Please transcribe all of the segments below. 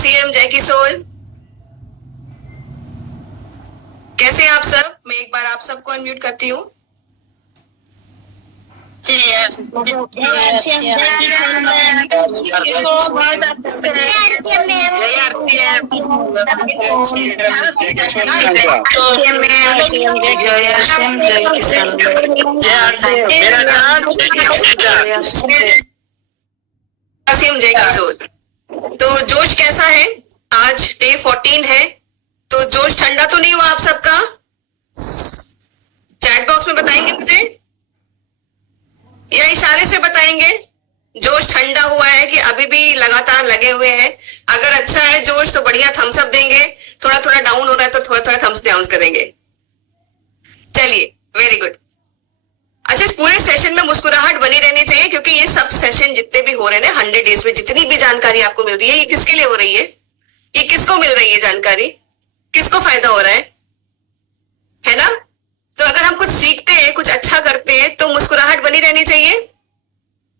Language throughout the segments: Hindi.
सीएम जय किशोर, कैसे हैं आप सब? मैं एक बार आप सबको अनम्यूट करती हूँ। सीएम जय किशोर। तो जोश कैसा है? आज डे 14 है, तो जोश ठंडा तो नहीं हुआ आप सबका? चैट बॉक्स में बताएंगे मुझे या इशारे से बताएंगे जोश ठंडा हुआ है कि अभी भी लगातार लगे हुए हैं? अगर अच्छा है जोश तो बढ़िया थम्स अप देंगे, थोड़ा थोड़ा डाउन हो रहा है तो थोड़ा थोड़ा थम्स डाउन करेंगे। चलिए, वेरी गुड। अच्छा, इस पूरे सेशन में मुस्कुराहट बनी रहनी चाहिए, क्योंकि ये सब सेशन जितने भी हो रहे हैं 100 डेज में, जितनी भी जानकारी आपको मिल रही है, ये किसके लिए हो रही है? ये किसको मिल रही है जानकारी? किसको फायदा हो रहा है ना? तो अगर हम कुछ सीखते हैं, कुछ अच्छा करते हैं, तो मुस्कुराहट बनी रहनी चाहिए,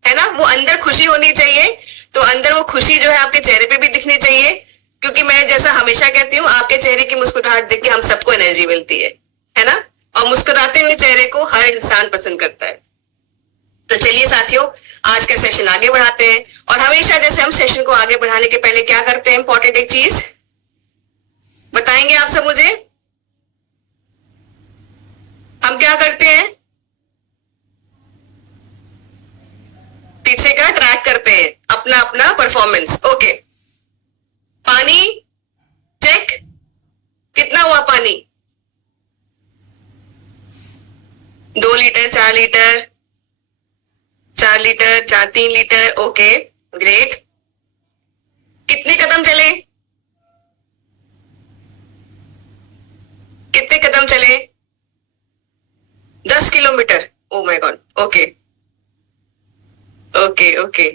है ना? वो अंदर खुशी होनी चाहिए, तो अंदर वो खुशी जो है आपके चेहरे पे भी दिखनी चाहिए, क्योंकि मैं जैसा हमेशा कहती हूँ, आपके चेहरे की मुस्कुराहट देख के हम सबको एनर्जी मिलती है ना? और मुस्कुराते हुए चेहरे को हर इंसान पसंद करता है। तो चलिए साथियों, आज का सेशन आगे बढ़ाते हैं। और हमेशा जैसे हम सेशन को आगे बढ़ाने के पहले क्या करते हैं, इंपॉर्टेंट एक चीज बताएंगे आप सब मुझे? हम क्या करते हैं? पीछे का ट्रैक करते हैं, अपना अपना परफॉर्मेंस। ओके, पानी चेक, कितना हुआ पानी? 2 litre, 4 litre, 4 litre, 3 litre. Okay, great. कितने कदम चले? कितने कदम चले? 10 kilometre. Oh my God. Okay okay okay,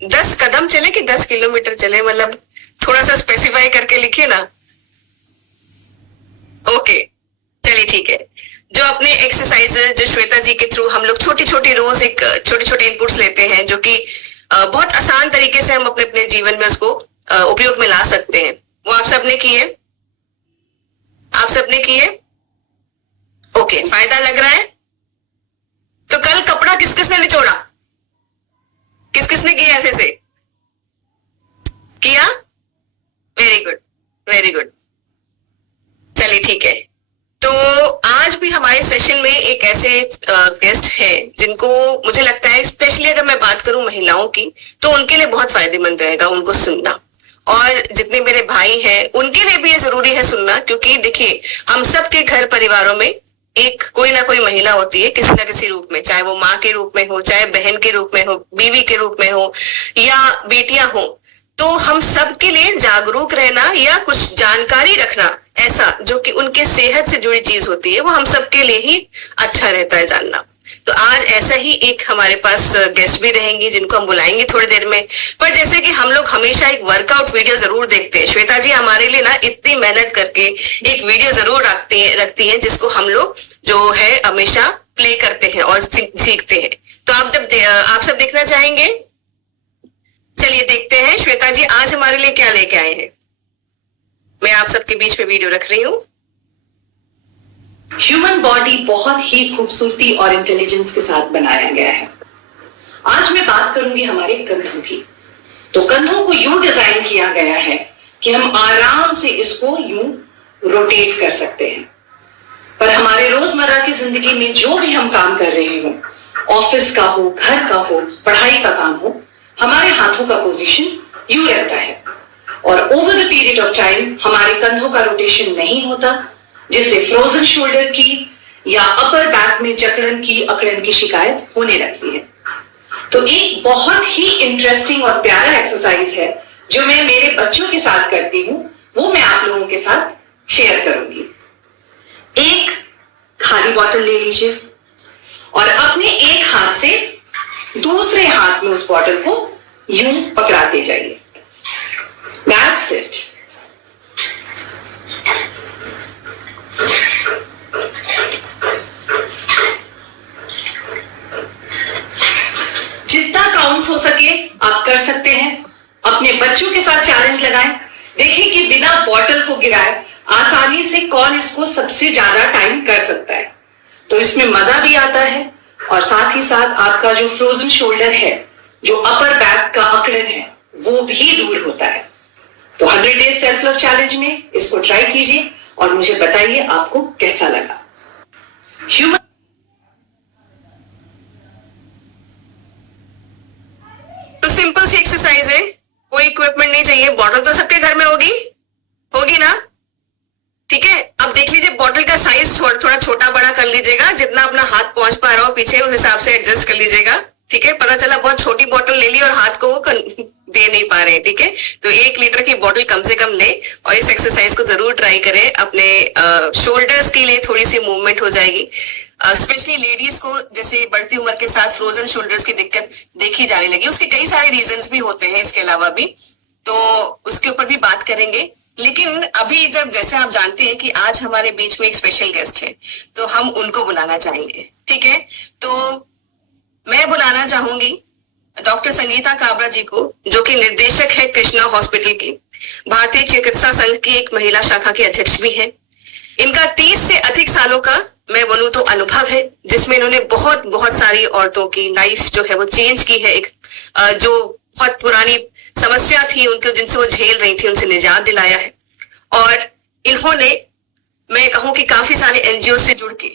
10 कदम चले कि 10 किलोमीटर चले? मतलब थोड़ा सा स्पेसिफाई करके लिखिए ना। ओके, चलिए ठीक है। जो अपने एक्सरसाइजेस जो श्वेता जी के थ्रू हम लोग छोटी छोटी रोज एक छोटे छोटे इनपुट्स लेते हैं, जो कि बहुत आसान तरीके से हम अपने अपने जीवन में उसको उपयोग में ला सकते हैं, वो आप सबने किए? आप सबने किए? ओके, फायदा लग रहा है? तो कल कपड़ा किस किसने निचोड़ा? किस किसने किया? ऐसे से किया? Very good, very good. चलिए ठीक है। तो आज भी हमारे सेशन में एक ऐसे गेस्ट हैं जिनको मुझे लगता है, स्पेशली अगर मैं बात करूं महिलाओं की, तो उनके लिए बहुत फायदेमंद रहेगा उनको सुनना। और जितने मेरे भाई हैं उनके लिए भी ये जरूरी है सुनना, क्योंकि देखिए, हम सबके घर परिवारों में एक कोई ना कोई महिला होती है किसी ना किसी रूप में, चाहे वो माँ के रूप में हो, चाहे बहन के रूप में हो, बीवी के रूप में हो, या बेटियां हो। तो हम सबके लिए जागरूक रहना या कुछ जानकारी रखना ऐसा जो कि उनके सेहत से जुड़ी चीज होती है, वो हम सबके लिए ही अच्छा रहता है जानना। तो आज ऐसा ही एक हमारे पास गेस्ट भी रहेंगी जिनको हम बुलाएंगे थोड़ी देर में। पर जैसे कि हम लोग हमेशा एक वर्कआउट वीडियो जरूर देखते हैं, श्वेता जी हमारे लिए ना इतनी मेहनत करके एक वीडियो जरूर रखती हैं जिसको हम लोग जो है हमेशा प्ले करते हैं और सीखते हैं। तो आप सब देखना चाहेंगे? चलिए देखते हैं श्वेता जी आज हमारे लिए क्या लेके आए हैं। मैं आप सबके बीच में वीडियो रख रही हूँ। ह्यूमन बॉडी बहुत ही खूबसूरती और इंटेलिजेंस के साथ बनाया गया है। आज मैं बात करूंगी हमारे कंधों की। तो कंधों को यूं डिजाइन किया गया है कि हम आराम से इसको यूं रोटेट कर सकते हैं। पर हमारे रोजमर्रा की जिंदगी में जो भी हम काम कर रहे हो, ऑफिस का हो, घर का हो, पढ़ाई का काम हो, हमारे हाथों का पोजीशन यूं रहता है और over the period of time हमारे कंधों का रोटेशन नहीं होता, जिससे फ्रोजन शोल्डर की या अपर बैक में जकड़न की अकड़न की शिकायत होने लगती है। तो एक बहुत ही इंटरेस्टिंग और प्यारा एक्सरसाइज है जो मैं मेरे बच्चों के साथ करती हूं, वो मैं आप लोगों के साथ शेयर करूंगी। एक खाली बॉटल ले लीजिए और अपने एक हाथ से दूसरे हाथ में उस बॉटल को यूं पकड़ाते जाइए। That's it. जितना काउंट्स हो सके आप कर सकते हैं। अपने बच्चों के साथ चैलेंज लगा लगाएं, देखें कि बिना बॉटल को गिराए आसानी से कौन इसको सबसे ज्यादा टाइम कर सकता है। तो इसमें मजा भी आता है और साथ ही साथ आपका जो फ्रोजन शोल्डर है, जो अपर बैक का अकड़न है, वो भी दूर होता है। तो 100 डेज सेल्फ लव चैलेंज में इसको ट्राई कीजिए और मुझे बताइए आपको कैसा लगा। ह्यूमन तो सिंपल सी एक्सरसाइज है, कोई इक्विपमेंट नहीं चाहिए, बॉटल तो सबके घर में होगी ना, ठीक है। अब देख लीजिए बॉटल का साइज थोड़ा छोटा बड़ा कर लीजिएगा, जितना अपना हाथ पहुंच पा रहा हो पीछे उस हिसाब से एडजस्ट कर लीजिएगा, ठीक है। पता चला बहुत छोटी बॉटल ले ली और हाथ को वो दे नहीं पा रहे, ठीक है। तो 1 लीटर की बॉटल कम से कम ले और इस एक्सरसाइज को जरूर ट्राई करें। अपने शोल्डर्स के लिए थोड़ी सी मूवमेंट हो जाएगी, स्पेशली लेडीज को जैसे बढ़ती उम्र के साथ फ्रोजन शोल्डर्स की दिक्कत देखी जाने लगी। उसके कई सारे रीजंस भी होते हैं इसके अलावा भी, तो उसके ऊपर भी बात करेंगे। लेकिन अभी जब जैसे आप जानते हैं कि आज हमारे बीच में एक स्पेशल गेस्ट है, तो हम उनको बुलाना चाहेंगे, ठीक है। तो मैं बुलाना चाहूंगी डॉक्टर संगीता काबरा जी को, जो कि निर्देशक है कृष्णा हॉस्पिटल की, भारतीय चिकित्सा संघ की एक महिला शाखा के अध्यक्ष भी हैं। इनका 30 से अधिक सालों का मैं बोलूं तो अनुभव है, जिसमें इन्होंने बहुत सारी औरतों की लाइफ जो है वो चेंज की है। एक जो बहुत पुरानी समस्या थी उनको, जिनसे वो झेल रही थी, उनसे निजात दिलाया है। और इन्होंने, मैं कहूं कि काफी सारे एनजीओ से जुड़ के,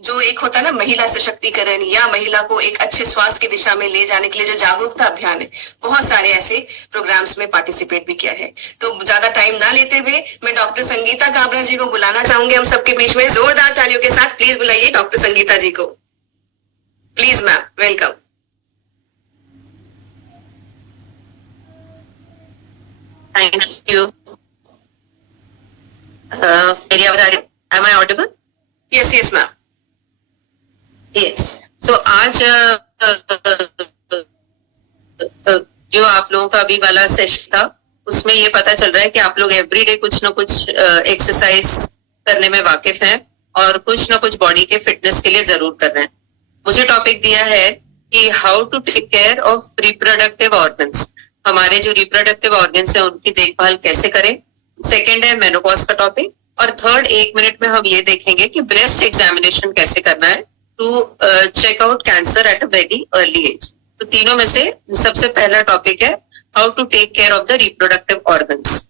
जो एक होता है ना महिला सशक्तिकरण या महिला को एक अच्छे स्वास्थ्य की दिशा में ले जाने के लिए जो जागरूकता अभियान है, बहुत सारे ऐसे प्रोग्राम्स में पार्टिसिपेट भी किया है। तो ज्यादा टाइम ना लेते हुए मैं डॉक्टर संगीता काबरा जी को बुलाना चाहूंगी हम सबके बीच में। जोरदार तालियों के साथ प्लीज बुलाइए डॉक्टर संगीता जी को। Please ma'am, welcome. Thank you. मेरी आवाज आ रही है? Am I audible? Yes ma'am. Yes. So आज जो आप लोगों का अभी वाला सेशन था, उसमें ये पता चल रहा है कि आप लोग एवरीडे कुछ ना कुछ एक्सरसाइज करने में वाकिफ हैं और कुछ ना कुछ बॉडी के फिटनेस के लिए जरूर कर रहे हैं। मुझे टॉपिक दिया है कि how to take care of reproductive organs. हमारे जो रिप्रोडक्टिव ऑर्गन्स है उनकी देखभाल कैसे करें। सेकेंड है मेनोपॉज का टॉपिक, और थर्ड 1 मिनट में हम ये देखेंगे कि ब्रेस्ट एग्जामिनेशन कैसे करना है to check out cancer at a very early age. तो तीनों में से सबसे पहला टॉपिक है how to take care of the reproductive organs.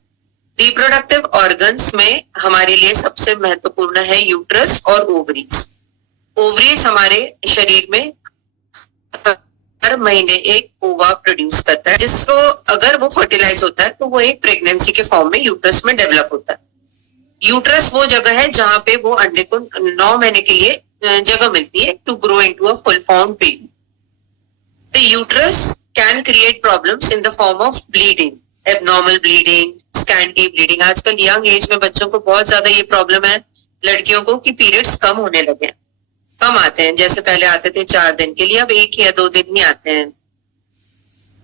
Reproductive organs में हमारे लिए सबसे महत्वपूर्ण है यूट्रस और ओवरीज। ओवरीज हमारे शरीर में हर महीने एक ओवा प्रोड्यूस करता है, जिसको अगर वो फर्टिलाइज होता है तो वो एक प्रेगनेंसी के फॉर्म में यूट्रस में डेवलप होता है। यूट्रस वो जगह है जहां पे वो अंडे को 9 महीने के लिए जगह मिलती है to grow into a full form baby. The uterus can create problems in the form of bleeding, abnormal bleeding, scanty bleeding. आजकल यंग एज में बच्चों को बहुत ज्यादा ये प्रॉब्लम है, लड़कियों को, कि पीरियड्स कम होने लगे हैं, कम आते हैं। जैसे पहले आते थे 4 दिन के लिए, अब 1 या 2 दिन ही आते हैं।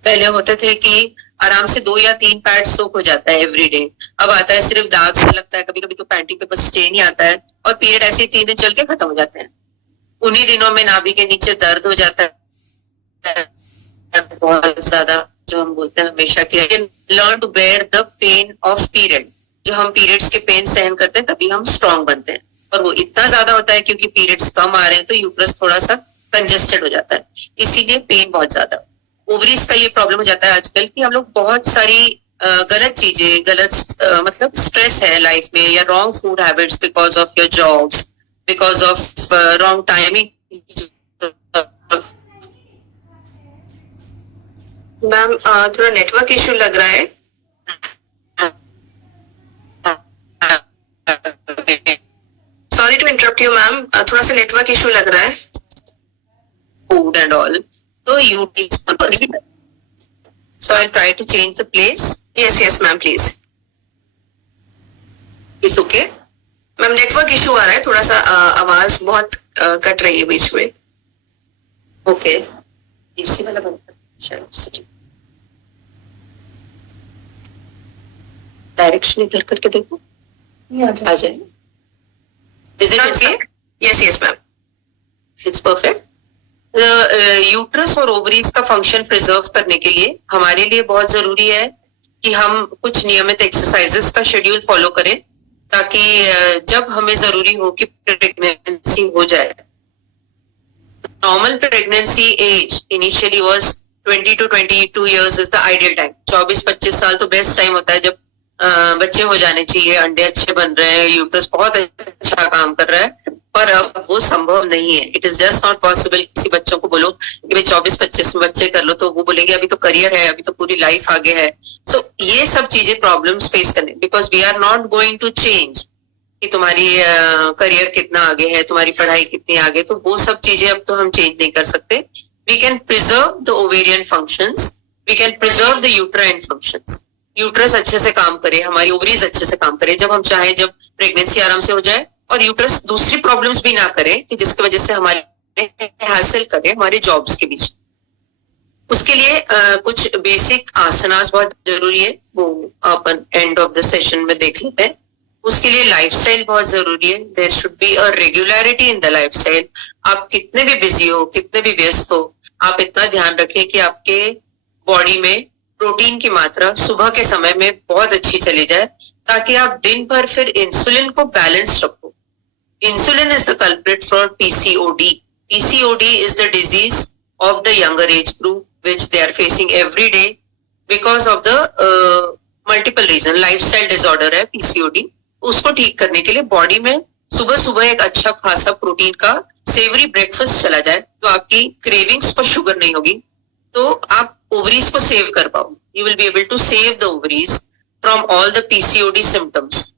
पहले होते थे कि आराम से 2 या 3 पैड सोक हो जाता है एवरीडे, अब आता है सिर्फ दाग सा लगता है, कभी कभी तो पैंटी पे बस स्टेन ही आता है, और पीरियड ऐसे ही 3 दिन चल के खत्म हो जाते हैं। उन्हीं दिनों में नाभि के नीचे दर्द हो जाता है बहुत ज्यादा, जो हम बोलते हैं हमेशा कि learn to bear the pain of period. जो हम पीरियड्स के पेन सहन करते हैं तभी हम स्ट्रांग बनते हैं, और वो इतना ज्यादा होता है क्योंकि पीरियड्स कम आ रहे हैं तो यूट्रस थोड़ा सा कंजेस्टेड हो जाता है, इसीलिए पेन बहुत ज्यादा। ओवरीज का ये प्रॉब्लम हो जाता है आजकल कि हम लोग बहुत सारी गलत चीजें, गलत मतलब स्ट्रेस है लाइफ में, या wrong food habits because of your jobs, because of wrong timing. Ma'am थोड़ा नेटवर्क इशू लग रहा है। Sorry to interrupt you ma'am, थोड़ा सा नेटवर्क इशू लग रहा है। Food and all. So you need, so I'll try to change the place. Yes ma'am please. Is okay? Ma'am network issue आ रहा है, थोड़ा सा आवाज बहुत कट रही है बीच में। Okay. इसी वाला बंद कर, शायद डायरेक्शन इधर करके देखो, आ जाए। Is it okay? Yes ma'am. It's perfect. Uterus और ओवरीज का फंक्शन प्रिजर्व करने के लिए हमारे लिए बहुत जरूरी है कि हम कुछ नियमित एक्सरसाइजेस का शेड्यूल फॉलो करें, ताकि जब हमें जरूरी हो कि प्रेगनेंसी हो जाए. Normal pregnancy age initially was 20 to 22 years is the ideal time. 24-25 साल तो बेस्ट टाइम होता है जब बच्चे हो जाने चाहिए, अंडे अच्छे बन रहे हैं, यूट्रस बहुत अच्छा काम कर रहा है. पर अब वो संभव नहीं है. It is just not possible. किसी बच्चों को बोलो कि भाई 24-25 में बच्चे कर लो, तो वो बोलेंगे अभी तो करियर है, अभी तो पूरी लाइफ आगे है. सो ये सब चीजें प्रॉब्लम्स फेस करने, because we are not going to change कि तुम्हारी करियर कितना आगे है, तुम्हारी पढ़ाई कितनी आगे, तो वो सब चीजें अब तो हम चेंज नहीं कर सकते. We can preserve the ovarian functions, we can preserve the uterine functions. Uterus अच्छे से काम करे, हमारी ओवरीज अच्छे से काम करे जब हम चाहें, जब प्रेगनेंसी आराम से हो जाए, और यूट्रस दूसरी प्रॉब्लम्स भी ना करे कि जिसकी वजह से हमारे हासिल करे हमारे जॉब्स के बीच. उसके लिए कुछ बेसिक आसनास बहुत जरूरी है, वो अपन एंड ऑफ द सेशन में देख लेते हैं. उसके लिए लाइफस्टाइल बहुत जरूरी है. There should be a regularity in the lifestyle. आप कितने भी बिजी हो, कितने भी व्यस्त हो, आप इतना ध्यान रखें कि आपके बॉडी में प्रोटीन की मात्रा सुबह के समय में बहुत अच्छी चली जाए, ताकि आप दिन भर फिर इंसुलिन को बैलेंस रखो. Insulin is the culprit for PCOD. PCOD is the disease of the younger age group which they are facing every day because of the multiple reason. lifestyle disorder है PCOD. उसको ठीक करने के लिए बॉडी में सुबह सुबह एक अच्छा खासा प्रोटीन का सेवरी ब्रेकफास्ट चला जाए, तो आपकी क्रेविंग्स पर शुगर नहीं होगी, तो आप ओवरीज को सेव कर पाओ. You will be able to save the ovaries from all the PCOD symptoms.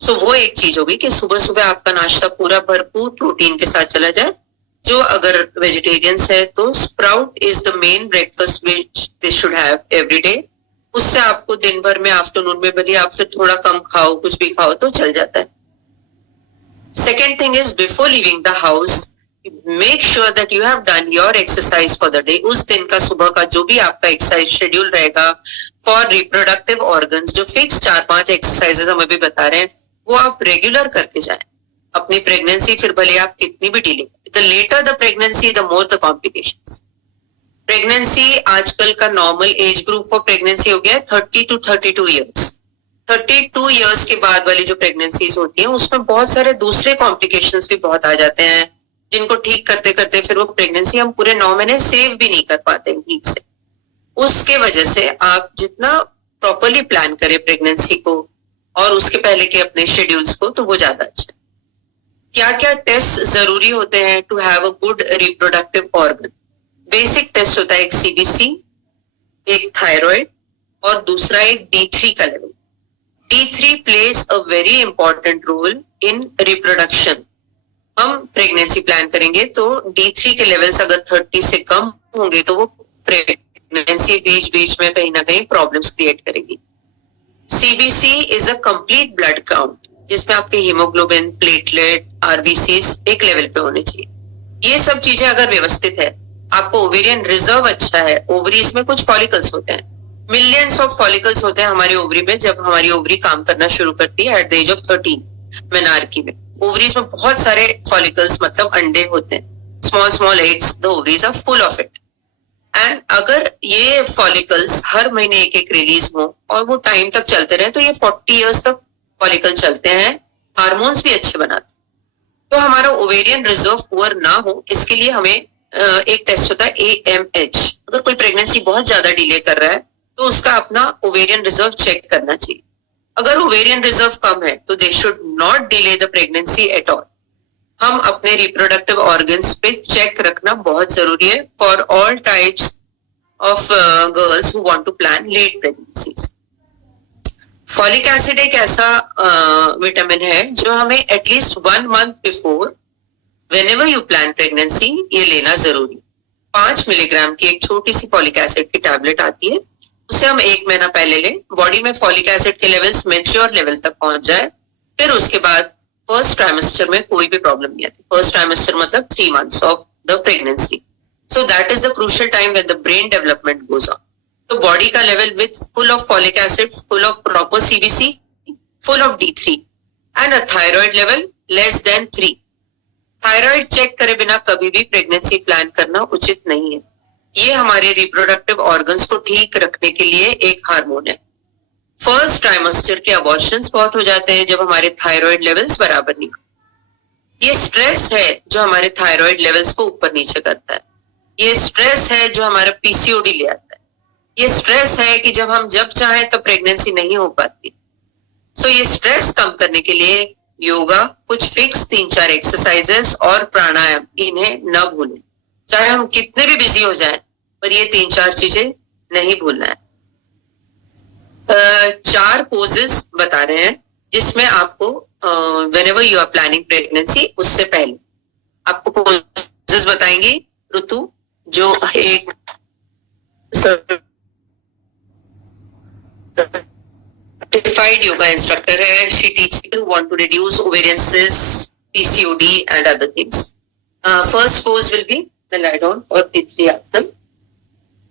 So वो एक चीज होगी कि सुबह सुबह आपका नाश्ता पूरा भरपूर प्रोटीन के साथ चला जाए. जो अगर वेजिटेरियंस है तो sprout is the main breakfast which they should have every day. उससे आपको दिन भर में आफ्टरनून में भले आप फिर थोड़ा कम खाओ, कुछ भी खाओ तो चल जाता है. Second thing is before living the house make sure that you have done your exercise for the day. उस दिन का सुबह का जो भी आपका एक्सरसाइज शेड्यूल रहेगा फॉर रिप्रोडक्टिव ऑर्गन्स, जो फिक्स 4-5 एक्सरसाइजेस हम अभी बता रहे हैं, वो आप रेगुलर करके जाएं. अपनी प्रेगनेंसी फिर भले आप कितनी भी delay, the later the pregnancy the more the complications. Pregnancy आजकल का normal age group for pregnancy हो गया है 30 to 32 years. 32 years के बाद वाली जो प्रेगनेंसीज होती हैं उसमें बहुत सारे दूसरे कॉम्प्लिकेशंस भी बहुत आ जाते हैं, जिनको ठीक करते करते फिर वो प्रेगनेंसी हम पूरे 9 महीने सेव भी नहीं कर पाते ठीक से. उसके वजह से आप जितना प्रॉपरली प्लान करें प्रेगनेंसी को और उसके पहले के अपने शेड्यूल्स को, तो वो ज्यादा अच्छा. क्या क्या टेस्ट जरूरी होते हैं to have a good reproductive organ? Basic test होता है एक सीबीसी, एक थायराइड, और दूसरा एक D3 का level. D3 plays a very important role in reproduction. हम प्रेगनेंसी प्लान करेंगे तो D3 के लेवल्स अगर 30 से कम होंगे तो वो प्रेगनेंसी बीच बीच में कहीं ना कहीं प्रॉब्लम्स क्रिएट करेगी. CBC is a complete blood count, जिसमें आपके हीमोग्लोबिन, प्लेटलेट, आरबीसीज एक लेवल पे होने चाहिए. ये सब चीजें अगर व्यवस्थित है, आपको ओवेरियन रिजर्व अच्छा है. ओवरीज में कुछ फॉलिकल्स होते हैं, मिलियंस ऑफ फॉलिकल्स होते हैं हमारी ओवरी में जब हमारी ओवरी काम करना शुरू करती है at the age of 13 menarche में. ओवरीज में बहुत सारे फॉलिकल्स मतलब अंडे होते हैं, small small eggs, the ovaries are full of it. And अगर ये फॉलिकल्स हर महीने एक एक रिलीज हो और वो टाइम तक चलते रहे, तो ये 40 years तक फॉलिकल चलते हैं, हार्मोन्स भी अच्छे बनाते. तो हमारा ओवेरियन रिजर्व पुअर ना हो, इसके लिए हमें एक टेस्ट होता है AMH. अगर कोई प्रेगनेंसी बहुत ज्यादा डिले कर रहा है तो उसका अपना ओवेरियन रिजर्व चेक करना चाहिए. अगर ओवेरियन रिजर्व कम है तो they should not delay the pregnancy at all. हम अपने रिप्रोडक्टिव ऑर्गन्स पे चेक रखना बहुत जरूरी है for all types of girls who want to plan late pregnancies. Folic acid एक ऐसा विटामिन है जो हमें at least 1 month before whenever you plan pregnancy ये लेना जरूरी. 5 मिलीग्राम की एक छोटी सी फॉलिक एसिड की टैबलेट आती है, उसे हम 1 महीना पहले लें. बॉडी में फॉलिक एसिड के लेवल्स मैच्योर लेवल तक पहुंच जाए, फिर उसके बाद फर्स्ट ट्राइमेस्टर में कोई भी प्रॉब्लम नहीं आती. फर्स्ट ट्राइमेस्टर मतलब 3 months of the pregnancy. So that is the crucial time when the brain development goes on. तो बॉडी का level with full of folic acid, full of proper CBC, full of D3 and a thyroid level less than 3. Thyroid check करे बिना कभी भी प्रेगनेंसी प्लान करना उचित नहीं है. ये हमारे रिप्रोडक्टिव ऑर्गन्स को ठीक रखने के लिए एक हार्मोन है. फर्स्ट ट्राइमेस्टर के अबॉर्शंस बहुत हो जाते हैं जब हमारे थायराइड लेवल्स बराबर नहीं। ये स्ट्रेस है जो हमारे थायराइड लेवल्स को ऊपर नीचे करता है। ये स्ट्रेस है जो हमारा पीसीओडी ले आता है। ये स्ट्रेस है कि जब हम जब चाहें तो प्रेगनेंसी नहीं हो पाती। सो ये स्ट्रेस कम करने के लिए योगा, कुछ फिक्स 3-4 एक्सरसाइजेस और प्राणायाम, इन्हें न भूलें। चाहे हम कितने भी बिजी हो जाएं, पर ये 3-4 चीजें नहीं भूलना है। 4 पोजेस बता रहे हैं जिसमें आपको whenever you are planning pregnancy, उससे पहले आपको पोजेस बताएंगी ऋतु, जो एक certified yoga instructor है. She teaches people who want to reduce ovarian cysts, PCOD and other things. First pose will be the lie down or Titriyasana.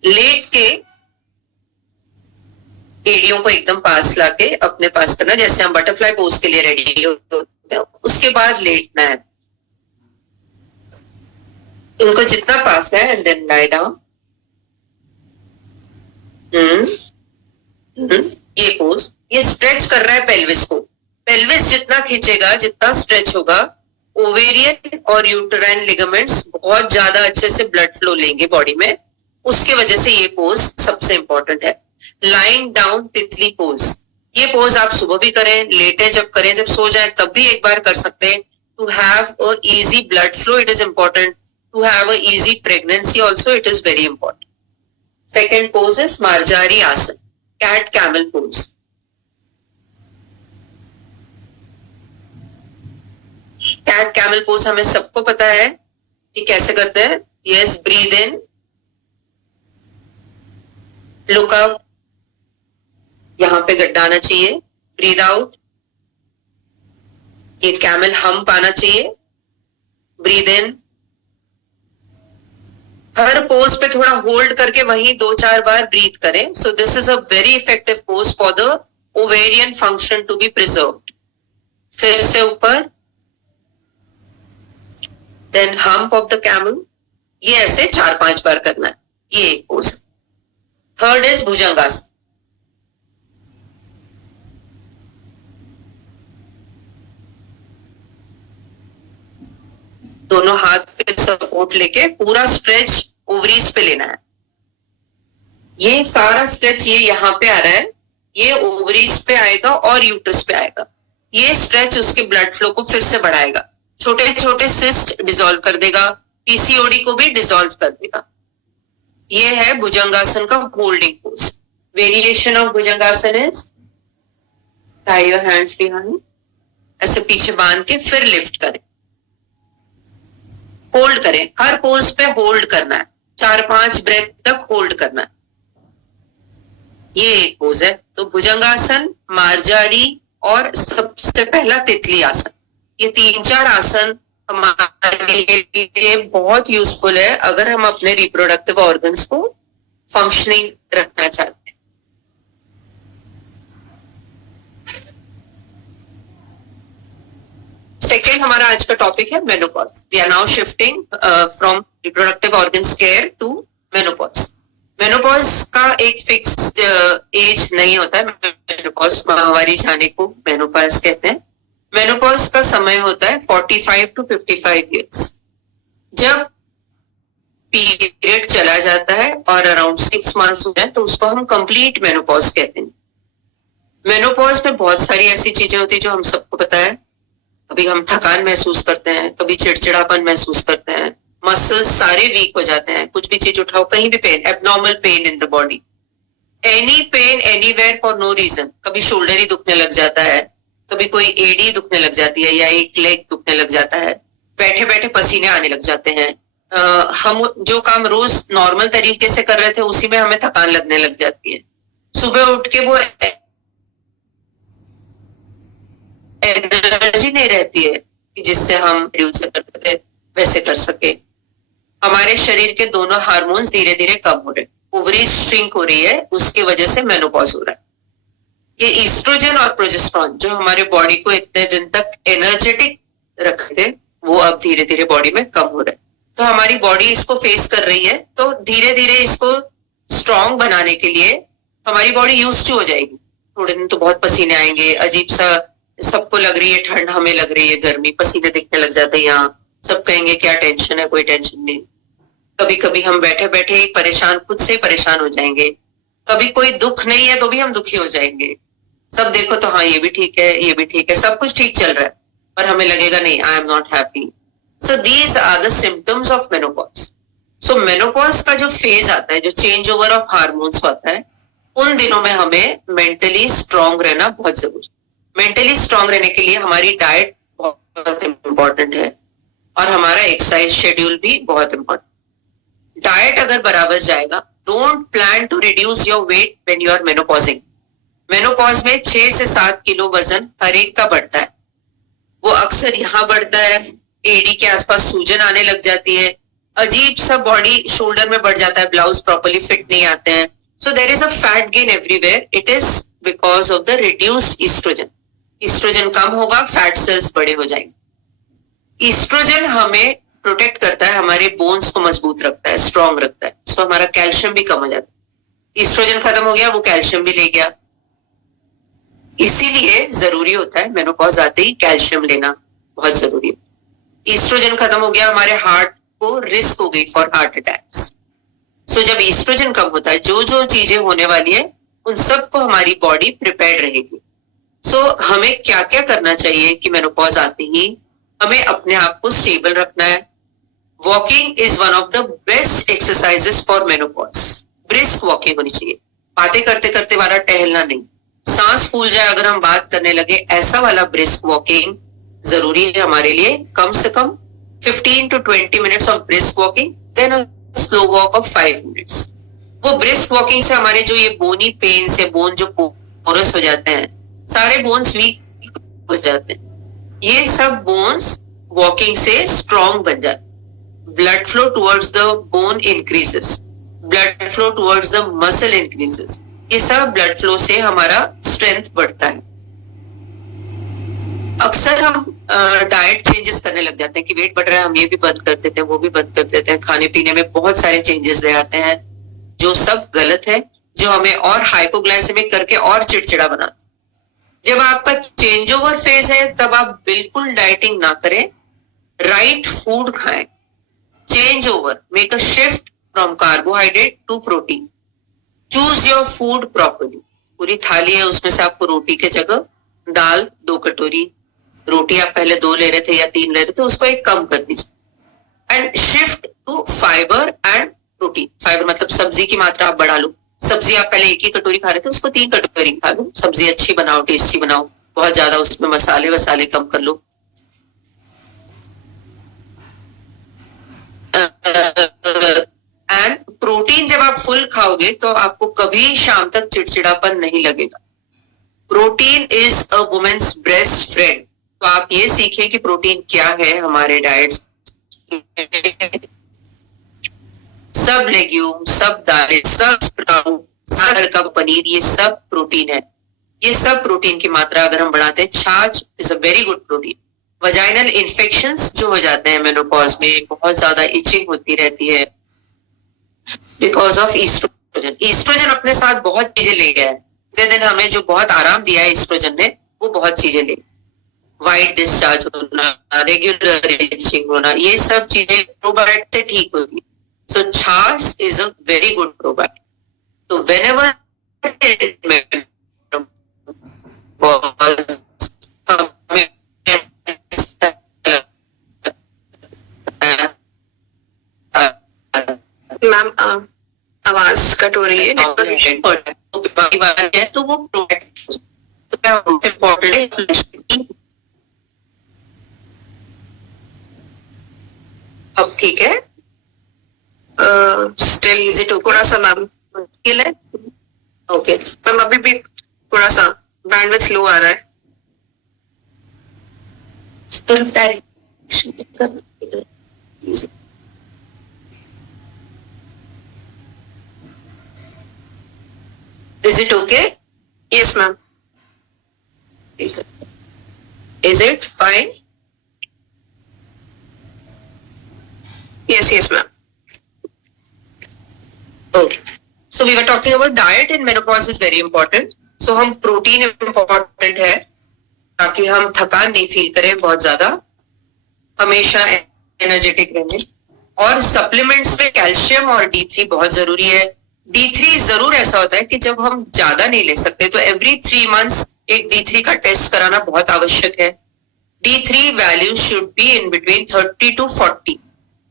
लेट के एड़ियों को एकदम पास लाके अपने पास करना, जैसे हम बटरफ्लाई पोज के लिए रेडी होते हैं, उसके बाद लेटना है. इनको जितना पास है एंड देन लाई डाउन. ये पोज, ये स्ट्रेच कर रहा है पेल्विस को. पेल्विस जितना खींचेगा, जितना स्ट्रेच होगा, ओवेरियन और यूटेराइन लिगामेंट्स बहुत ज्यादा अच्छे से ब्लड फ्लो लेंगे बॉडी में. उसके वजह से ये पोज सबसे इंपॉर्टेंट है. लाइंग डाउन तितली पोज. ये पोज आप सुबह भी करें, लेटे जब करें, जब सो जाए तब भी एक बार कर सकते हैं. To have a easy blood flow it is important. To have a easy pregnancy also it is very important. Second pose is मार्जारी आसन, cat camel pose. Cat camel pose हमें सबको पता है कि कैसे करते हैं. Yes, breathe in, look up, यहां पे गड्ढा आना चाहिए. ब्रीद आउट, ये कैमल हम्प आना चाहिए. Breathe in. हर पोज पे थोड़ा होल्ड करके वहीं 2-4 बार ब्रीथ करें. So this is a very effective pose for the ovarian function to be preserved. फिर से ऊपर, then hump of the camel. ये ऐसे 4-5 बार करना है. ये एक पोज. थर्ड इज भुजंगासन. दोनों हाथ पे सपोर्ट लेके पूरा स्ट्रेच ओवरीज पे लेना है. ये सारा स्ट्रेच ये यहाँ पे आ रहा है, ये ओवरीज पे आएगा और यूट्रस पे आएगा. ये स्ट्रेच उसके ब्लड फ्लो को फिर से बढ़ाएगा. छोटे छोटे सिस्ट डिसॉल्व कर देगा, पीसीओडी को भी डिसॉल्व कर देगा. ये है भुजंगासन का holding pose. Variation of bhujangasana is tie your hands behind, ऐसे पीछे बांध के फिर लिफ्ट करें, होल्ड करें. हर पोज पे होल्ड करना है. 4-5 ब्रेथ तक होल्ड करना है. ये एक पोज है. तो भुजंगासन, मार्जारी और सबसे पहला तितली आसन, ये 3-4 आसन हमारे लिए बहुत यूजफुल है अगर हम अपने रिप्रोडक्टिव ऑर्गन्स को फंक्शनिंग रखना चाहते हैं. सेकेंड हमारा आज का टॉपिक है menopause. We are now shifting from reproductive organs care to menopause. Menopause का एक फिक्स्ड एज नहीं होता है. मेनोपॉज माहवारी जाने को मेनोपॉज कहते हैं. मेनोपॉज का समय होता है 45 to 55 ईयर्स. जब पीरियड चला जाता है और अराउंड 6 मंथ्स हो जाए तो उसको हम कंप्लीट मेनोपॉज कहते हैं. मेनोपॉज में बहुत सारी ऐसी चीजें होती है जो हम सबको पता है. कभी हम थकान महसूस करते हैं, कभी चिड़चिड़ापन महसूस करते हैं, मसल्स सारे वीक हो जाते हैं. कुछ भी चीज उठाओ, कहीं भी pain, abnormal pain in the body, any pain anywhere for no reason. कभी शोल्डर ही दुखने लग जाता है, कभी कोई एडी दुखने लग जाती है या एक लेग दुखने लग जाता है, बैठे बैठे पसीने आने लग जाते हैं. हम जो काम रोज नॉर्मल तरीके से कर रहे थे उसी में हमें थकान लगने लग जाती है. सुबह उठ के वो एनर्जी नहीं रहती है कि जिससे हम ड्यूटी करते थे वैसे कर सके. हमारे शरीर के दोनों हार्मोन्स धीरे धीरे कम हो रहे, ओवरीज श्रिंक हो रही है, उसकी वजह से मेनोपॉज हो रहा है. ये ईस्ट्रोजन और प्रोजेस्टेरोन जो हमारे बॉडी को इतने दिन तक एनर्जेटिक रखते थे वो अब धीरे धीरे बॉडी में कम हो रहे हैं. तो हमारी बॉडी इसको फेस कर रही है. तो धीरे धीरे इसको स्ट्रॉन्ग बनाने के लिए हमारी बॉडी यूज्ड टू हो जाएगी. थोड़े दिन तो बहुत पसीने आएंगे, अजीब सा सबको लग रही है ठंड, हमें लग रही है गर्मी, पसीने दिखने लग जाते हैं यहाँ, सब कहेंगे क्या टेंशन है, कोई टेंशन नहीं। कभी कभी हम बैठे बैठे ही परेशान, खुद से परेशान हो जाएंगे, कभी कोई दुख नहीं है तो भी हम दुखी हो जाएंगे, सब देखो तो हाँ ये भी ठीक है, ये भी ठीक है, सब कुछ ठीक चल रहा है, पर हमें लगेगा नहीं, I am not happy. So these are the symptoms of menopause. So menopause का जो फेज आता है, जो चेंज ओवर ऑफ हार्मोन्स होता है, उन दिनों में हमें मेंटली स्ट्रांग रहना बहुत जरूरी। मेंटली स्ट्रांग रहने के लिए हमारी डाइट बहुत इंपॉर्टेंट है और हमारा एक्सरसाइज शेड्यूल भी बहुत इंपॉर्टेंट। डाइट अगर बराबर जाएगा, don't plan to reduce your weight when you are menopausing. Menopause में 6 से 7 किलो वजन हर एक का बढ़ता है। वो अक्सर यहाँ बढ़ता है, एडी के आसपास सूजन आने लग जाती है, अजीब सा बॉडी शोल्डर में बढ़ जाता है, ब्लाउज प्रॉपर्ली फिट नहीं आते हैं। So there is a fat gain everywhere, it is because of the reduced oestrogen. Oestrogen कम होगा, फैट सेल्स बड़े हो जाएंगे। ईस्ट्रोजन हमें प्रोटेक्ट करता है, हमारे बोन्स को मजबूत रखता है, स्ट्रांग रखता है, सो हमारा कैल्शियम भी कम हो जाता है। ईस्ट्रोजन खत्म हो गया, वो कैल्शियम भी ले गया, इसीलिए जरूरी होता है मेनोपॉज आते ही कैल्शियम लेना बहुत जरूरी है। ईस्ट्रोजन खत्म हो गया, हमारे हार्ट को रिस्क हो गई फॉर हार्ट अटैक्स। सो जब ईस्ट्रोजन कम होता है, जो जो चीजें होने वाली है उन सबको हमारी बॉडी प्रिपेयर्ड रहेगी। सो हमें क्या क्या करना चाहिए कि मेनोपॉज आते ही हमें अपने आप को स्टेबल रखना है। Walking is one of the best exercises for menopause. Brisk walking होनी चाहिए, बातें करते करते वाला टहलना नहीं, सांस फूल जाए अगर हम बात करने लगे, ऐसा वाला ब्रिस्क वॉकिंग जरूरी है हमारे लिए। कम से कम 15 to 20 minutes of brisk walking, then a slow walk of 5 minutes. वो ब्रिस्क वॉकिंग से हमारे जो ये बोनी पेन्स है, बोन जो पोरस हो जाते हैं, सारे बोन्स वीक हो जाते हैं, ये सब बोन्स वॉकिंग से स्ट्रांग बन जाते हैं। Blood flow towards the bone increases, blood flow towards the muscle increases, ये सब ब्लड फ्लो से हमारा स्ट्रेंथ बढ़ता है। अक्सर हम डाइट चेंजेस करने लग जाते हैं कि वेट बढ़ रहा है, हम ये भी बंद कर देते हैं, वो भी बंद कर देते हैं, खाने पीने में बहुत सारे चेंजेस ले आते हैं, जो सब गलत है, जो हमें और हाइपोग्लाइसेमिक करके और चिड़चिड़ा बनाते हैं। जब आपका चेंज ओवर फेज है तब आप बिल्कुल डाइटिंग ना करें, राइट फूड खाएं। Change over, make a shift from carbohydrate to protein, choose your food properly. पूरी थाली है, उसमें से आपको रोटी की जगह दाल 2 कटोरी, रोटी आप पहले 2 ले रहे थे या 3 ले रहे थे, उसको 1 कम कर दीजिए। And shift to fibre and protein. Fibre मतलब सब्जी की मात्रा आप बढ़ा लो, सब्जी आप पहले 1 ही कटोरी खा रहे थे, उसको 3 कटोरी खा लो। सब्जी अच्छी बनाओ, टेस्टी बनाओ, बहुत ज्यादा उसमें मसाले कम कर लो। एंड प्रोटीन जब आप फुल खाओगे तो आपको कभी शाम तक चिड़चिड़ापन नहीं लगेगा। Protein is a women's best friend. तो आप ये सीखें कि प्रोटीन क्या है हमारे डाइट। सब लेग्यूम, सब दालें, सब स्प्राउट, घर का पनीर, ये सब प्रोटीन है। ये सब प्रोटीन की मात्रा अगर हम बढ़ाते हैं, छाछ is a very good protein. Vaginal infections जो हो जाते हैं मेनोपॉज में, बहुत ज्यादा इचिंग होती रहती है बिकॉज ऑफ ईस्ट्रोजन। ईस्ट्रोजन अपने साथ बहुत चीजें ले गया है, दिन हमें जो बहुत आराम दिया है ईस्ट्रोजन ने, वो बहुत चीजें ले। वाइट डिस्चार्ज होना, रेगुलर इचिंग होना, ये सब चीजें प्रोबायोटिक से ठीक होती है। सो छाछ is a very good probiotic. तो व्हेनेवर मैम आवाज कट हो रही है, तो वो इम्पोर्टेंट। अब ठीक है, स्टिल इज इट थोड़ा सा मैम मुश्किल है। ओके मैम, अभी भी थोड़ा सा बैंडविड्थ स्लो आ रहा है। तरफ direction Is it okay? Yes, ma'am. Is it fine? Yes, ma'am. Okay. So we were talking about diet, and menopause is very important. सो हम प्रोटीन इंपॉर्टेंट है ताकि हम थकान नहीं फील करें बहुत ज्यादा, हमेशा एनर्जेटिक रहें। और सप्लीमेंट्स में कैल्शियम और D3 बहुत जरूरी है। D3 जरूर ऐसा होता है कि जब हम ज्यादा नहीं ले सकते तो एवरी 3 मंथ्स एक D3 का टेस्ट कराना बहुत आवश्यक है। D3 value should be in between 30 to 40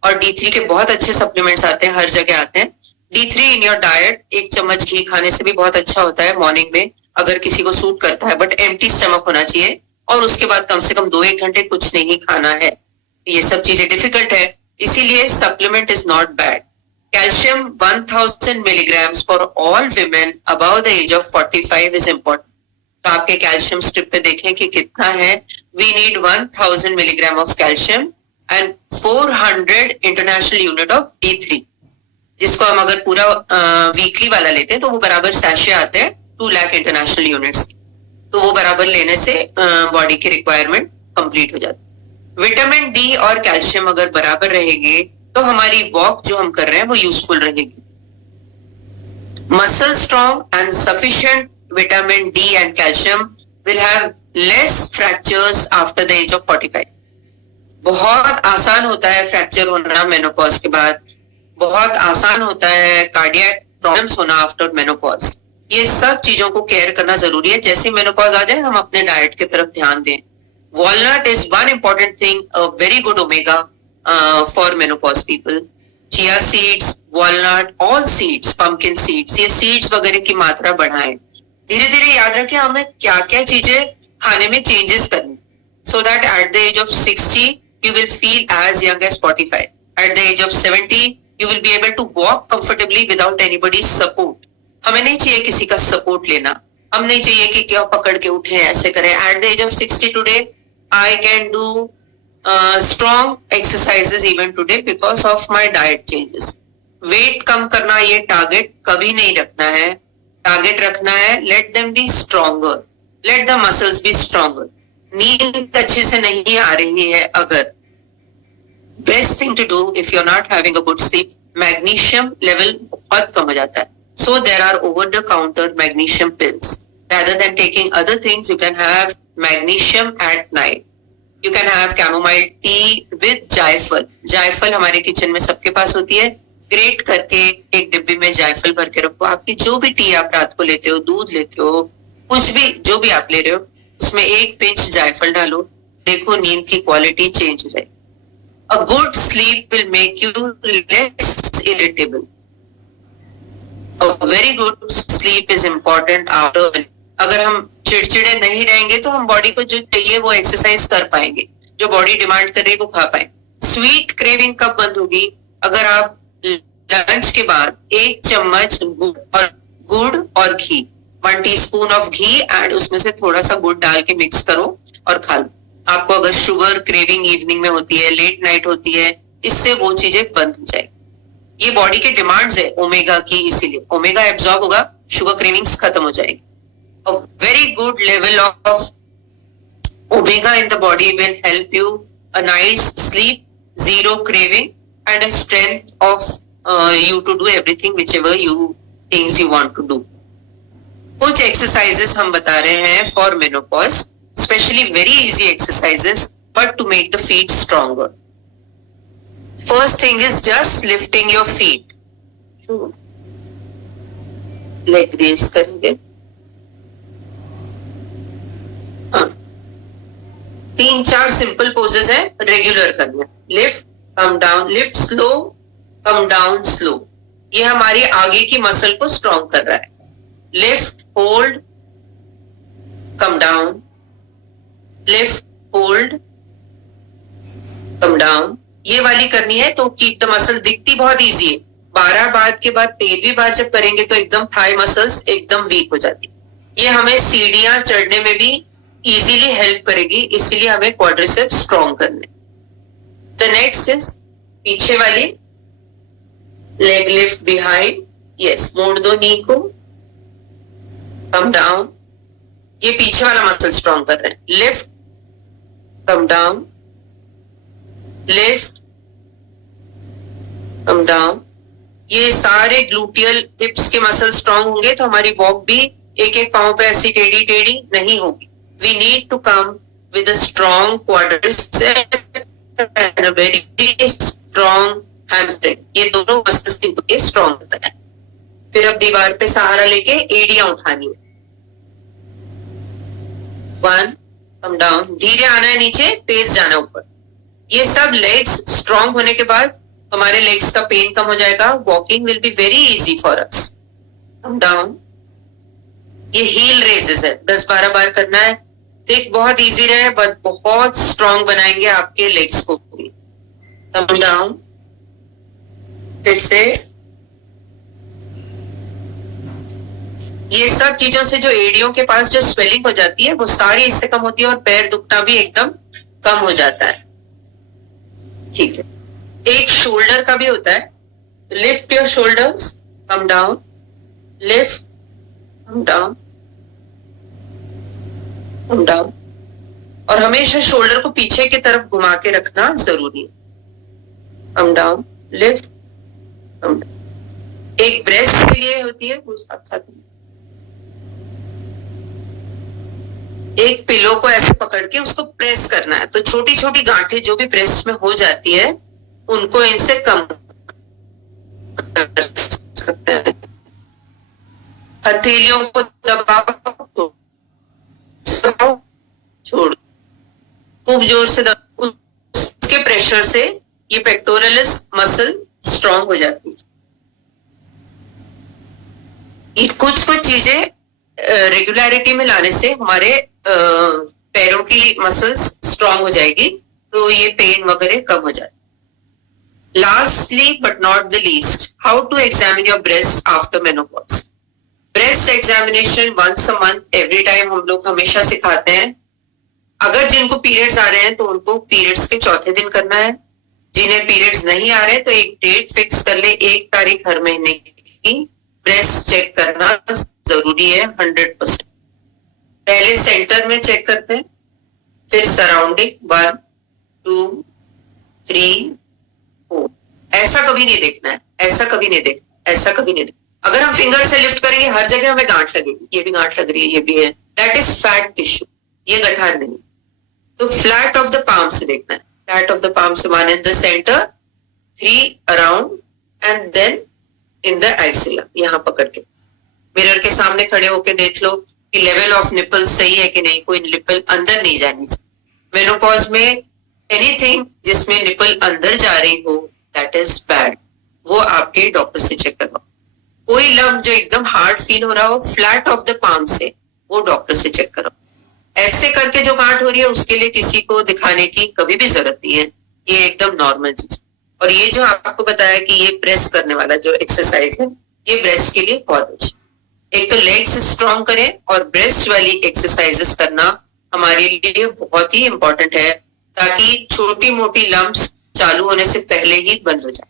और D3 के बहुत अच्छे सप्लीमेंट्स आते हैं, हर जगह आते हैं। D3 इन योर डाइट, 1 चम्मच घी खाने से भी बहुत अच्छा होता है मॉर्निंग में, अगर किसी को सूट करता है, बट एम्प्टी स्टमक होना चाहिए और उसके बाद कम से कम 2-1 घंटे कुछ नहीं खाना है। ये सब चीजें डिफिकल्ट है, इसीलिए supplement is not bad. Calcium 1000 milligrams for all women above the age of 45 is important. तो आपके कैल्शियम स्ट्रिप पे देखें कि कितना है। We need 1000 milligram of calcium and 400 international unit of D3, जिसको हम अगर पूरा वीकली वाला लेते हैं तो वो बराबर सैशे आते हैं 2 लाख इंटरनेशनल यूनिट्स, तो वो बराबर लेने से बॉडी की रिक्वायरमेंट कंप्लीट हो जाती है। विटामिन डी और कैल्शियम अगर बराबर रहेंगे तो हमारी वॉक जो हम कर रहे हैं वो यूजफुल रहेगी। Muscle strong and sufficient vitamin D and calcium will have less fractures after the age of 45। बहुत आसान होता है फ्रैक्चर होना मेनोपॉज के बाद, बहुत आसान होता है कार्डियक प्रॉब्लम्स होना आफ्टर मेनोपॉज। ये सब चीजों को केयर करना जरूरी है। जैसे मेनोपॉज आ जाए हम अपने डाइट की तरफ ध्यान दें। Walnut is one important thing, a very good omega for menopause people. Chia seeds, walnut, all seeds, pumpkin seeds, ये seeds वगैरह की मात्रा बढ़ाएं। धीरे धीरे याद रखें हमें क्या क्या चीजें खाने में चेंजेस करनी, so that at the age of 60 you will feel as young as 45. At the age of 70 you will be able to walk comfortably without anybody's support. हमें नहीं चाहिए किसी का सपोर्ट लेना, हम नहीं चाहिए कि क्या पकड़ के उठे ऐसे करें। At the age of 60 today I can do strong exercises even today because of my diet changes. Weight कम करना ये टारगेट कभी नहीं रखना है, टारगेट रखना है let them be stronger, let the muscles be stronger. नींद अच्छे से नहीं आ रही है अगर, best thing to do if you're not having a good sleep, magnesium level बहुत कम हो जाता है. So there are over the counter magnesium pills. Rather than taking other things, you can have magnesium at night. You can have chamomile tea with जायफल. जायफल हमारे किचन में सबके पास होती है, ग्रेट करके एक डिब्बी में जायफल भर के रखो। आपकी जो भी टी आप रात को लेते हो, दूध लेते हो, कुछ भी जो भी आप ले रहे हो, उसमें 1 पिंच जायफल डालो, देखो नींद की क्वालिटी चेंज हो जाएगी। A good sleep will make you less irritable. A very good sleep is important after. अगर हम चिड़चिड़े नहीं रहेंगे तो हम बॉडी को जो चाहिए वो एक्सरसाइज कर पाएंगे, जो बॉडी डिमांड कर रही है वो खा पाए। स्वीट क्रेविंग कब बंद होगी? अगर आप लंच के बाद 1 चम्मच गुड़ और घी, 1 टीस्पून ऑफ घी एंड उसमें से थोड़ा सा गुड़ डाल के मिक्स करो और खा लो। आपको अगर शुगर क्रेविंग इवनिंग में होती है, लेट नाइट होती है, इससे वो चीजें बंद हो जाएगी। ये बॉडी के डिमांड्स है ओमेगा की, इसीलिए ओमेगा एब्जॉर्ब होगा, शुगर क्रेविंग्स खत्म हो जाएगी। A very good level of omega in the body will help you a nice sleep, zero craving, and a strength of you to do everything whichever things you want to do. कुछ exercises हम बता रहे हैं for menopause, especially very easy exercises, but to make the feet stronger. First thing is just lifting your feet. Leg raise करेंगे। 3-4 सिंपल पोजेस है, रेगुलर करना। Lift, come down, lift slow, come down slow. ये हमारी आगे की मसल को स्ट्रॉन्ग कर रहा है। Lift, hold, come down, lift, hold, come down. ये वाली करनी है तो कीप द मसल, दिखती बहुत इजी है, 12 बार के बाद 13वीं बार जब करेंगे तो एकदम थाई मसल्स एकदम वीक हो जाती। ये हमें सीढ़ियां चढ़ने में भी इजीली हेल्प करेगी, इसीलिए हमें क्वाड्रिसेप्स स्ट्रॉन्ग करने। द नेक्स्ट इज पीछे वाली लेग लिफ्ट बिहाइंड, यस, मोड़ दो नी को, कम डाउन। ये पीछे वाला मसल स्ट्रॉन्ग कर रहे हैं। Lift, come down, lift, come down. ये सारे ग्लूटियल हिप्स के मसल स्ट्रॉन्ग होंगे तो हमारी वॉक भी एक एक पाँव पे ऐसी टेढ़ी टेढ़ी नहीं होगी. We need to come with a strong quadriceps and a very strong hamstring. ये दोनों मसल्स के स्ट्रॉन्ग होता है. फिर अब दीवार पे सहारा लेके एड़ियां उठानी है. 1, कम डाउन, धीरे आना है नीचे, तेज जाना ऊपर. ये सब लेग्स स्ट्रॉन्ग होने के बाद हमारे लेग्स का पेन कम हो जाएगा. Walking will be very easy for us. Come down. ये हील रेजेस है, 10-12 बार करना है. देख बहुत इजी रहे बट बहुत स्ट्रॉन्ग बनाएंगे आपके लेग्स को भी. Come down. फिर से ये सब चीजों से जो एड़ियों के पास जो स्वेलिंग हो जाती है वो सारी इससे कम होती है और पैर दुखना भी एकदम कम हो जाता है. ठीक है. एक शोल्डर का भी होता है. Lift your shoulders, come down, lift, come down, come down. और हमेशा शोल्डर को पीछे की तरफ घुमा के रखना जरूरी है. Come down, lift, come down. एक ब्रेस्ट के लिए होती है वो साथ साथ. एक पिलो को ऐसे पकड़ के उसको प्रेस करना है. तो छोटी छोटी गांठें जो भी ब्रेस्ट में हो जाती है उनको इनसे कम कर सकते हैं. हथेलियों को दबाओ, छोड़, खूब जोर से दबाओ. उसके प्रेशर से ये पेक्टोरलिस मसल स्ट्रॉन्ग हो जाती है. ये कुछ कुछ चीजें रेगुलरिटी में लाने से हमारे पैरों की मसल्स स्ट्रॉन्ग हो जाएगी. तो ये पेन वगैरह कम हो जाए. Lastly but not the least, how to examine your breast after menopause. Breast examination once a month every time हम लोग हमेशा सिखाते हैं. अगर जिनको पीरियड्स आ रहे हैं तो उनको पीरियड्स के चौथे दिन करना है. जिन्हें पीरियड्स नहीं आ रहे तो एक डेट फिक्स कर ले, 1 तारीख हर महीने की ब्रेस्ट चेक करना जरूरी है 100%. पहले सेंटर में चेक करते हैं, फिर सराउंडिंग 1, 2, 3, 4. ऐसा कभी नहीं देखना है, ऐसा कभी नहीं देखना, ऐसा कभी नहीं देखना. अगर हम फिंगर से लिफ्ट करेंगे हर जगह हमें गांठ लगेगी. ये भी गांठ लग रही है, ये भी है. दैट इज फैट टिश्यू, ये गठार नहीं. तो फ्लैट ऑफ द पाम से देखना है. फ्लैट ऑफ द पाम से 1 in the center, 3 around and then in the axilla. यहां पकड़ के मिरर के सामने खड़े होके देख लो कि लेवल ऑफ निपल सही है कि नहीं. कोई निपल अंदर नहीं जानी चाहिए. मेनोपॉज में एनीथिंग जिसमें निपल अंदर जा रही हो दैट इज बैड. वो आपके डॉक्टर से चेक करवाओ. कोई लम्ब जो एकदम हार्ड फील हो रहा हो फ्लैट ऑफ द पाम से, वो डॉक्टर से चेक कराओ. ऐसे करके जो गांठ हो रही है उसके लिए किसी को दिखाने की कभी भी जरूरत नहीं है. ये एकदम नॉर्मल चीज. और ये जो आपको बताया कि ये प्रेस करने वाला जो एक्सरसाइज है ये ब्रेस्ट के लिए बहुत अच्छी. एक तो लेग्स स्ट्रॉन्ग करें और ब्रेस्ट वाली एक्सरसाइजेस करना हमारे लिए बहुत ही इंपॉर्टेंट है ताकि छोटी मोटी लम्प्स चालू होने से पहले ही बंद हो जाए.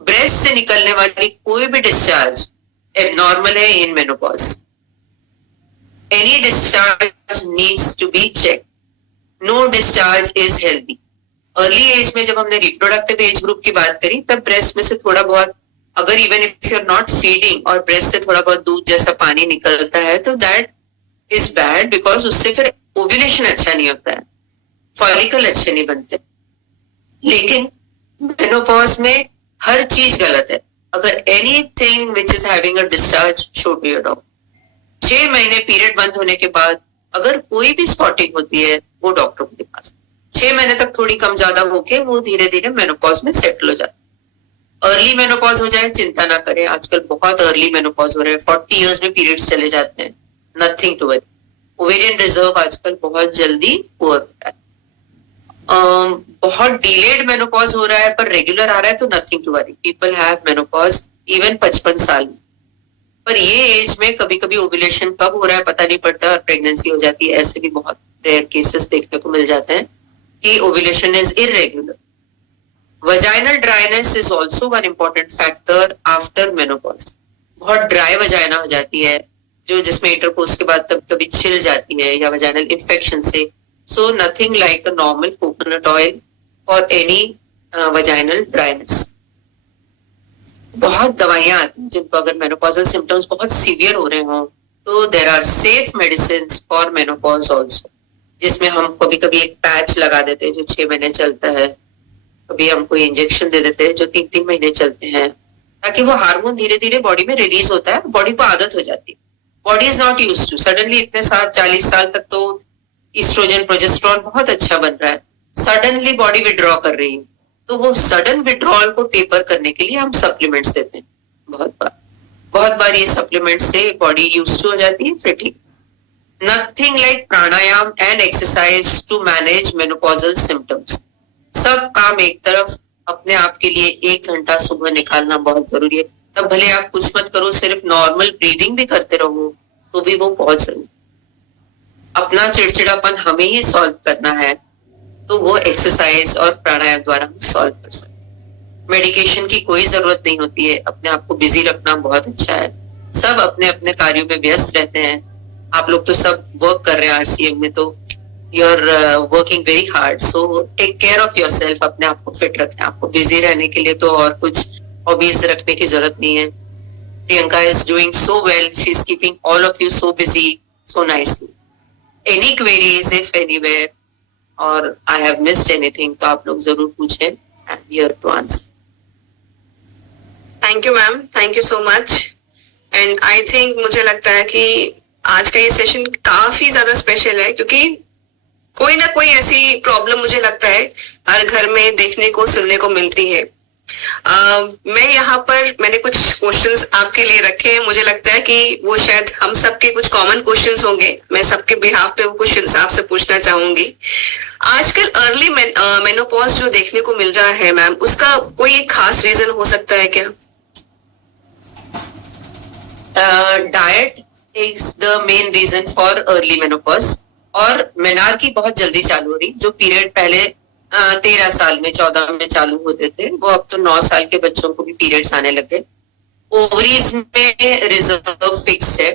ब्रेस्ट से निकलने वाली कोई भी डिस्चार्ज एबनॉर्मल है in menopause. Any discharge needs to be check. No discharge is healthy. Early age में जब हमने रिप्रोडक्टिव एज ग्रुप की बात करी तब ब्रेस्ट में से थोड़ा बहुत, अगर even if you are not feeding और ब्रेस्ट से थोड़ा बहुत दूध जैसा पानी निकलता है तो दैट इज बैड, बिकॉज उससे फिर ओव्यूलेशन अच्छा नहीं होता है, फॉलिकल अच्छे नहीं बनते. लेकिन मेनोपॉज में हर चीज गलत है. अगर anything which is having a discharge show to your doctor. 6 महीने पीरियड बंद होने के बाद अगर कोई भी स्पॉटिंग होती है वो डॉक्टर को दिखा सकते. 6 महीने तक थोड़ी कम ज्यादा होके वो धीरे धीरे मेनोपॉज में सेटल हो जाता है. अर्ली मेनोपॉज हो जाए चिंता ना करें. आजकल बहुत अर्ली मेनोपॉज हो रहे हैं. 40 इयर्स में पीरियड्स चले जाते हैं. Nothing to worry. Ovarian reserve आजकल बहुत जल्दी पुअर होता है. बहुत डिलेड मेनोपॉज हो रहा है पर रेगुलर आ रहा है तो nothing to worry. People have menopause even 55 साल में. पर ये एज में कभी कभी ओव्यूलेशन कब हो रहा है पता नहीं पड़ता और प्रेगनेंसी हो जाती है. ऐसे भी बहुत रेयर केसेस देखने को मिल जाते हैं कि ovulation is irregular. Vaginal dryness is also one important factor after menopause. बहुत ड्राई वजाइना हो जाती है जो जिसमें इंटरकोर्स के बाद कभी कभी छिल जाती है या वजाइनल इन्फेक्शन से. So nothing like a normal coconut oil for any vaginal dryness. बहुत दवाइयां आती हैं जिनको अगर मेनोपॉजल सिम्टम्स बहुत सीवियर हो रहे हों तो there are safe medicine for menopause also, जिसमें हम कभी कभी एक पैच लगा देते हैं जो 6 महीने चलता है, कभी हम कोई इंजेक्शन दे देते हैं जो 3-3 महीने चलते हैं, ताकि वो हार्मोन धीरे धीरे बॉडी में रिलीज होता है, बॉडी को आदत हो जाती है. Body is not use to suddenly इतने साल 40 साल तक तो ईस्ट्रोजन प्रोजेस्टेरोन बहुत अच्छा बन रहा है, सडनली बॉडी विड्रॉ कर रही है. तो वो सडन विड्रॉल को टेपर करने के लिए हम सप्लीमेंट्स देते हैं. बहुत बार ये सप्लीमेंट से बॉडी यूज टू हो जाती है, फिर ठीक. Nothing like pranayam and exercise to manage menopausal symptoms. सब काम एक तरफ, अपने आप के लिए 1 घंटा सुबह निकालना बहुत जरूरी है. तब भले आप कुछ मत करो, सिर्फ नॉर्मल ब्रीदिंग भी करते रहो तो भी वो बहुत जरूरी. अपना चिड़चिड़ापन हमें ही सॉल्व करना है, तो वो एक्सरसाइज और प्राणायाम द्वारा हम सॉल्व कर सकते हैं. मेडिकेशन की कोई जरूरत नहीं होती है. अपने आप को बिजी रखना बहुत अच्छा है. सब अपने अपने कार्यों में व्यस्त रहते हैं. आप लोग तो सब वर्क कर रहे हैं RCM में, तो you're working very hard, so take care of yourself. अपने आप को फिट रखें. आपको बिजी रहने के लिए तो और कुछ हॉबीज रखने की जरूरत नहीं है. Priyanka is doing so well. She is keeping all of you so busy, so nicely. Any queries if anywhere or I have missed anything, तो आप लोग जरूर पूछें. I'm here to answer. Thank you ma'am, thank you so much. And I think मुझे लगता है कि आज का ये सेशन काफी ज्यादा स्पेशल है, क्योंकि कोई ना कोई ऐसी प्रॉब्लम मुझे लगता है हर घर में देखने को सुनने को मिलती है. मैं यहाँ पर मैंने कुछ क्वेश्चंस आपके लिए रखे हैं. मुझे लगता है कि वो शायद हम सबके कुछ कॉमन क्वेश्चंस होंगे. मैं सबके बिहाफ पे वो क्वेश्चंस आपसे पूछना चाहूंगी. आजकल अर्ली मेनोपॉज जो देखने को मिल रहा है मैम, उसका कोई एक खास रीजन हो सकता है क्या? Diet is the main reason for early menopause. और मेनार्की बहुत जल्दी चालू हो रही. जो पीरियड पहले 13 साल में 14 में चालू होते थे, वो अब तो 9 साल के बच्चों को भी पीरियड्स आने लगे. ओवरीज में रिजर्व फिक्स्ड है.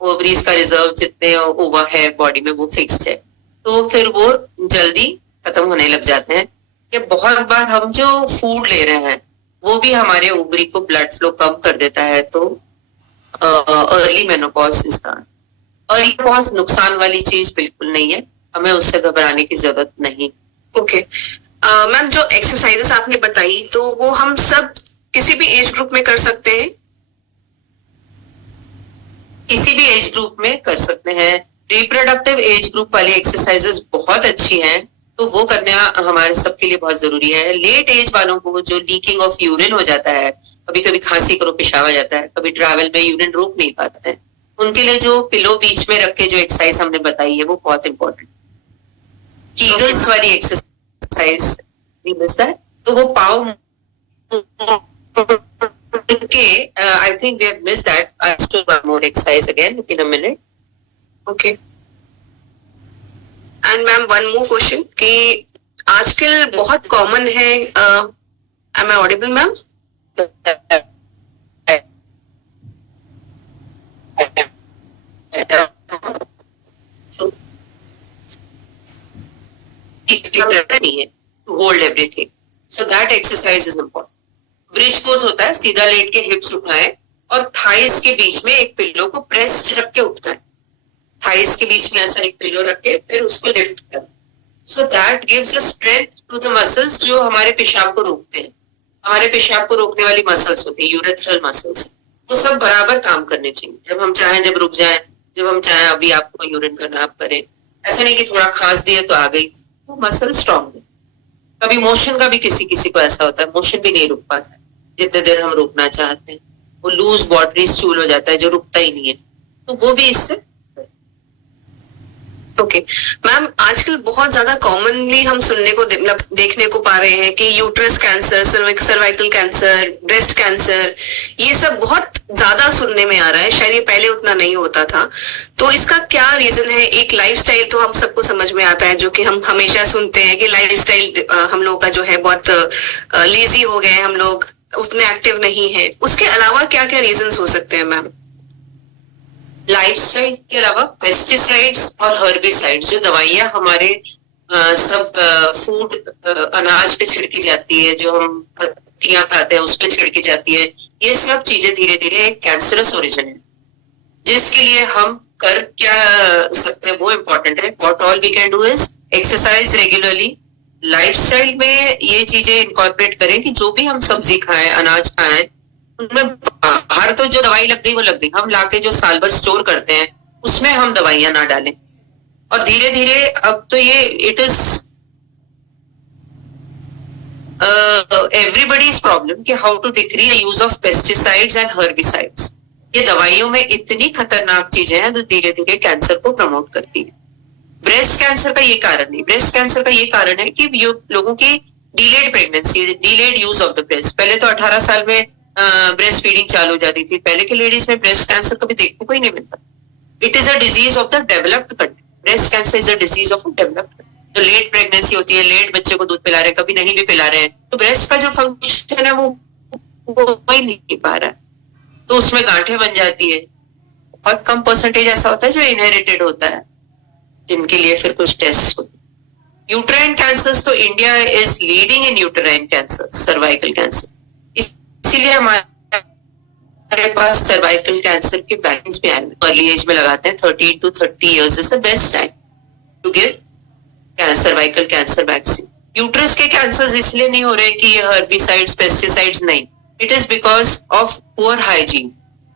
ओवरीज का रिजर्व जितने ओवा है बॉडी में वो फिक्स्ड है, तो फिर वो जल्दी खत्म होने लग जाते हैं. कि बहुत बार हम जो फूड ले रहे हैं वो भी हमारे ओवरी को ब्लड फ्लो कम कर देता है. तो अर्ली मेनोपॉज इज दैट. और ये बहुत नुकसान वाली चीज बिल्कुल नहीं है. हमें उससे घबराने की जरूरत नहीं. ओके मैम, जो एक्सरसाइजेस आपने बताई तो वो हम सब किसी भी एज ग्रुप में कर सकते हैं? किसी भी एज ग्रुप में कर सकते हैं. रिप्रोडक्टिव एज ग्रुप वाली एक्सरसाइजेस बहुत अच्छी हैं, तो वो करना हमारे सबके लिए बहुत जरूरी है. लेट एज वालों को जो लीकिंग ऑफ यूरिन हो जाता है, कभी कभी खांसी करो पेशाब आ जाता है, कभी ट्रैवल में यूरिन रोक नहीं पाते हैं, उनके लिए जो पिलो बीच में रख के जो एक्सरसाइज हमने बताई है वो बहुत इंपॉर्टेंट. कीगल्स वाली एक्सरसाइज तो वो पाव के I think we have missed that. I still one more exercise again in a minute. Okay. And ma'am one more question कि आजकल बहुत कॉमन है, एम आई ऑडिबल मैम? नहीं है to hold everything, so that exercise is important. Bridge pose होता है, सीधा लेट के हिप्स उठाएं और थाइस के बीच में एक पिलो को प्रेस रख के उठना है. थाइस के बीच में ऐसा एक पिलो रख के फिर उसको लिफ्ट करना. So that gives a strength to the muscles जो हमारे पेशाब को रोकते हैं. हमारे पेशाब को रोकने वाली मसल्स होती है यूरेथ्रल मसल्स, वो सब बराबर काम करने चाहिए. जब हम चाहें जब रुक जाएं, जब हम चाहें अभी आपको यूरिन करना आप करें. ऐसा नहीं कि थोड़ा खांस दिया तो आ गई. वो मसल स्ट्रॉन्ग है. कभी मोशन का भी किसी किसी को ऐसा होता है, मोशन भी नहीं रुक पाता जितने देर हम रुकना चाहते हैं. वो लूज वाटरी स्टूल हो जाता है जो रुकता ही नहीं है. तो वो भी इससे. ओके मैम, आजकल बहुत ज्यादा कॉमनली हम सुनने को देखने को पा रहे हैं कि uterus cancer, cervical cancer, breast cancer, ये सब बहुत ज्यादा सुनने में आ रहा है. शायद ये पहले उतना नहीं होता था. तो इसका क्या रीजन है? एक लाइफस्टाइल तो हम सबको समझ में आता है, जो कि हम हमेशा सुनते हैं कि लाइफस्टाइल हम लोगों का जो है बहुत लेजी हो गए, हम लोग उतने एक्टिव नहीं है. उसके अलावा क्या क्या रीजंस हो सकते हैं मैम? लाइफस्टाइल के अलावा पेस्टिसाइड्स और हर्बिसाइड्स, जो दवाइयां हमारे सब फूड अनाज पे छिड़की जाती है, जो हम पत्तियां खाते हैं उस पे छिड़की जाती है, ये सब चीजें धीरे धीरे एक कैंसरस ओरिजिन है. जिसके लिए हम कर क्या सकते हैं वो इम्पोर्टेंट है. What all we can do is exercise regularly. Lifestyle में ये चीजें इनकॉर्पोरेट करें कि जो भी हम सब्जी खाएं, अनाज खाएं, उनमें बाहर तो जो दवाई लग गई वो लग गई. हम लाके जो साल भर स्टोर करते हैं उसमें हम दवाइयां ना डालें. और धीरे धीरे अब तो ये इट इज everybody's problem कि how to decrease the use of pesticides and herbicides. ये दवाइयों में इतनी खतरनाक चीजें हैं जो धीरे धीरे कैंसर को प्रमोट करती है. ब्रेस्ट कैंसर का ये कारण नहीं. ब्रेस्ट कैंसर का ये कारण है कि लोगों की delayed pregnancy, delayed use of the breast. पहले तो 18 साल में ब्रेस्ट फीडिंग चालू हो जाती थी. पहले के लेडीज में ब्रेस्ट कैंसर कभी देखने को ही नहीं मिलता. It is a disease of the developed country. Breast cancer is a disease of developed country. जो लेट प्रेगनेंसी होती है, लेट बच्चे को दूध पिला रहे हैं, कभी नहीं भी पिला रहे हैं, तो ब्रेस्ट का जो फंक्शन है वो ही नहीं पा रहा है. तो उसमें गांठें बन जाती है. बहुत कम परसेंटेज ऐसा होता है जो इनहेरिटेड होता है, जिनके लिए फिर कुछ टेस्ट होते हैं. यूट्राइन कैंसर तो India is leading in uterine cancer, cervical cancer. इसीलिए हमारे पास सर्वाइकल कैंसर के वैक्सीन भी अर्ली एज में लगाते हैं. 13 to 30 years is the best time to give cervical cancer vaccine. Uterus के कैंसर इसलिए नहीं हो रहे कि ये हर्बिसाइड्स, पेस्टिसाइड्स नहीं. It is because of poor hygiene.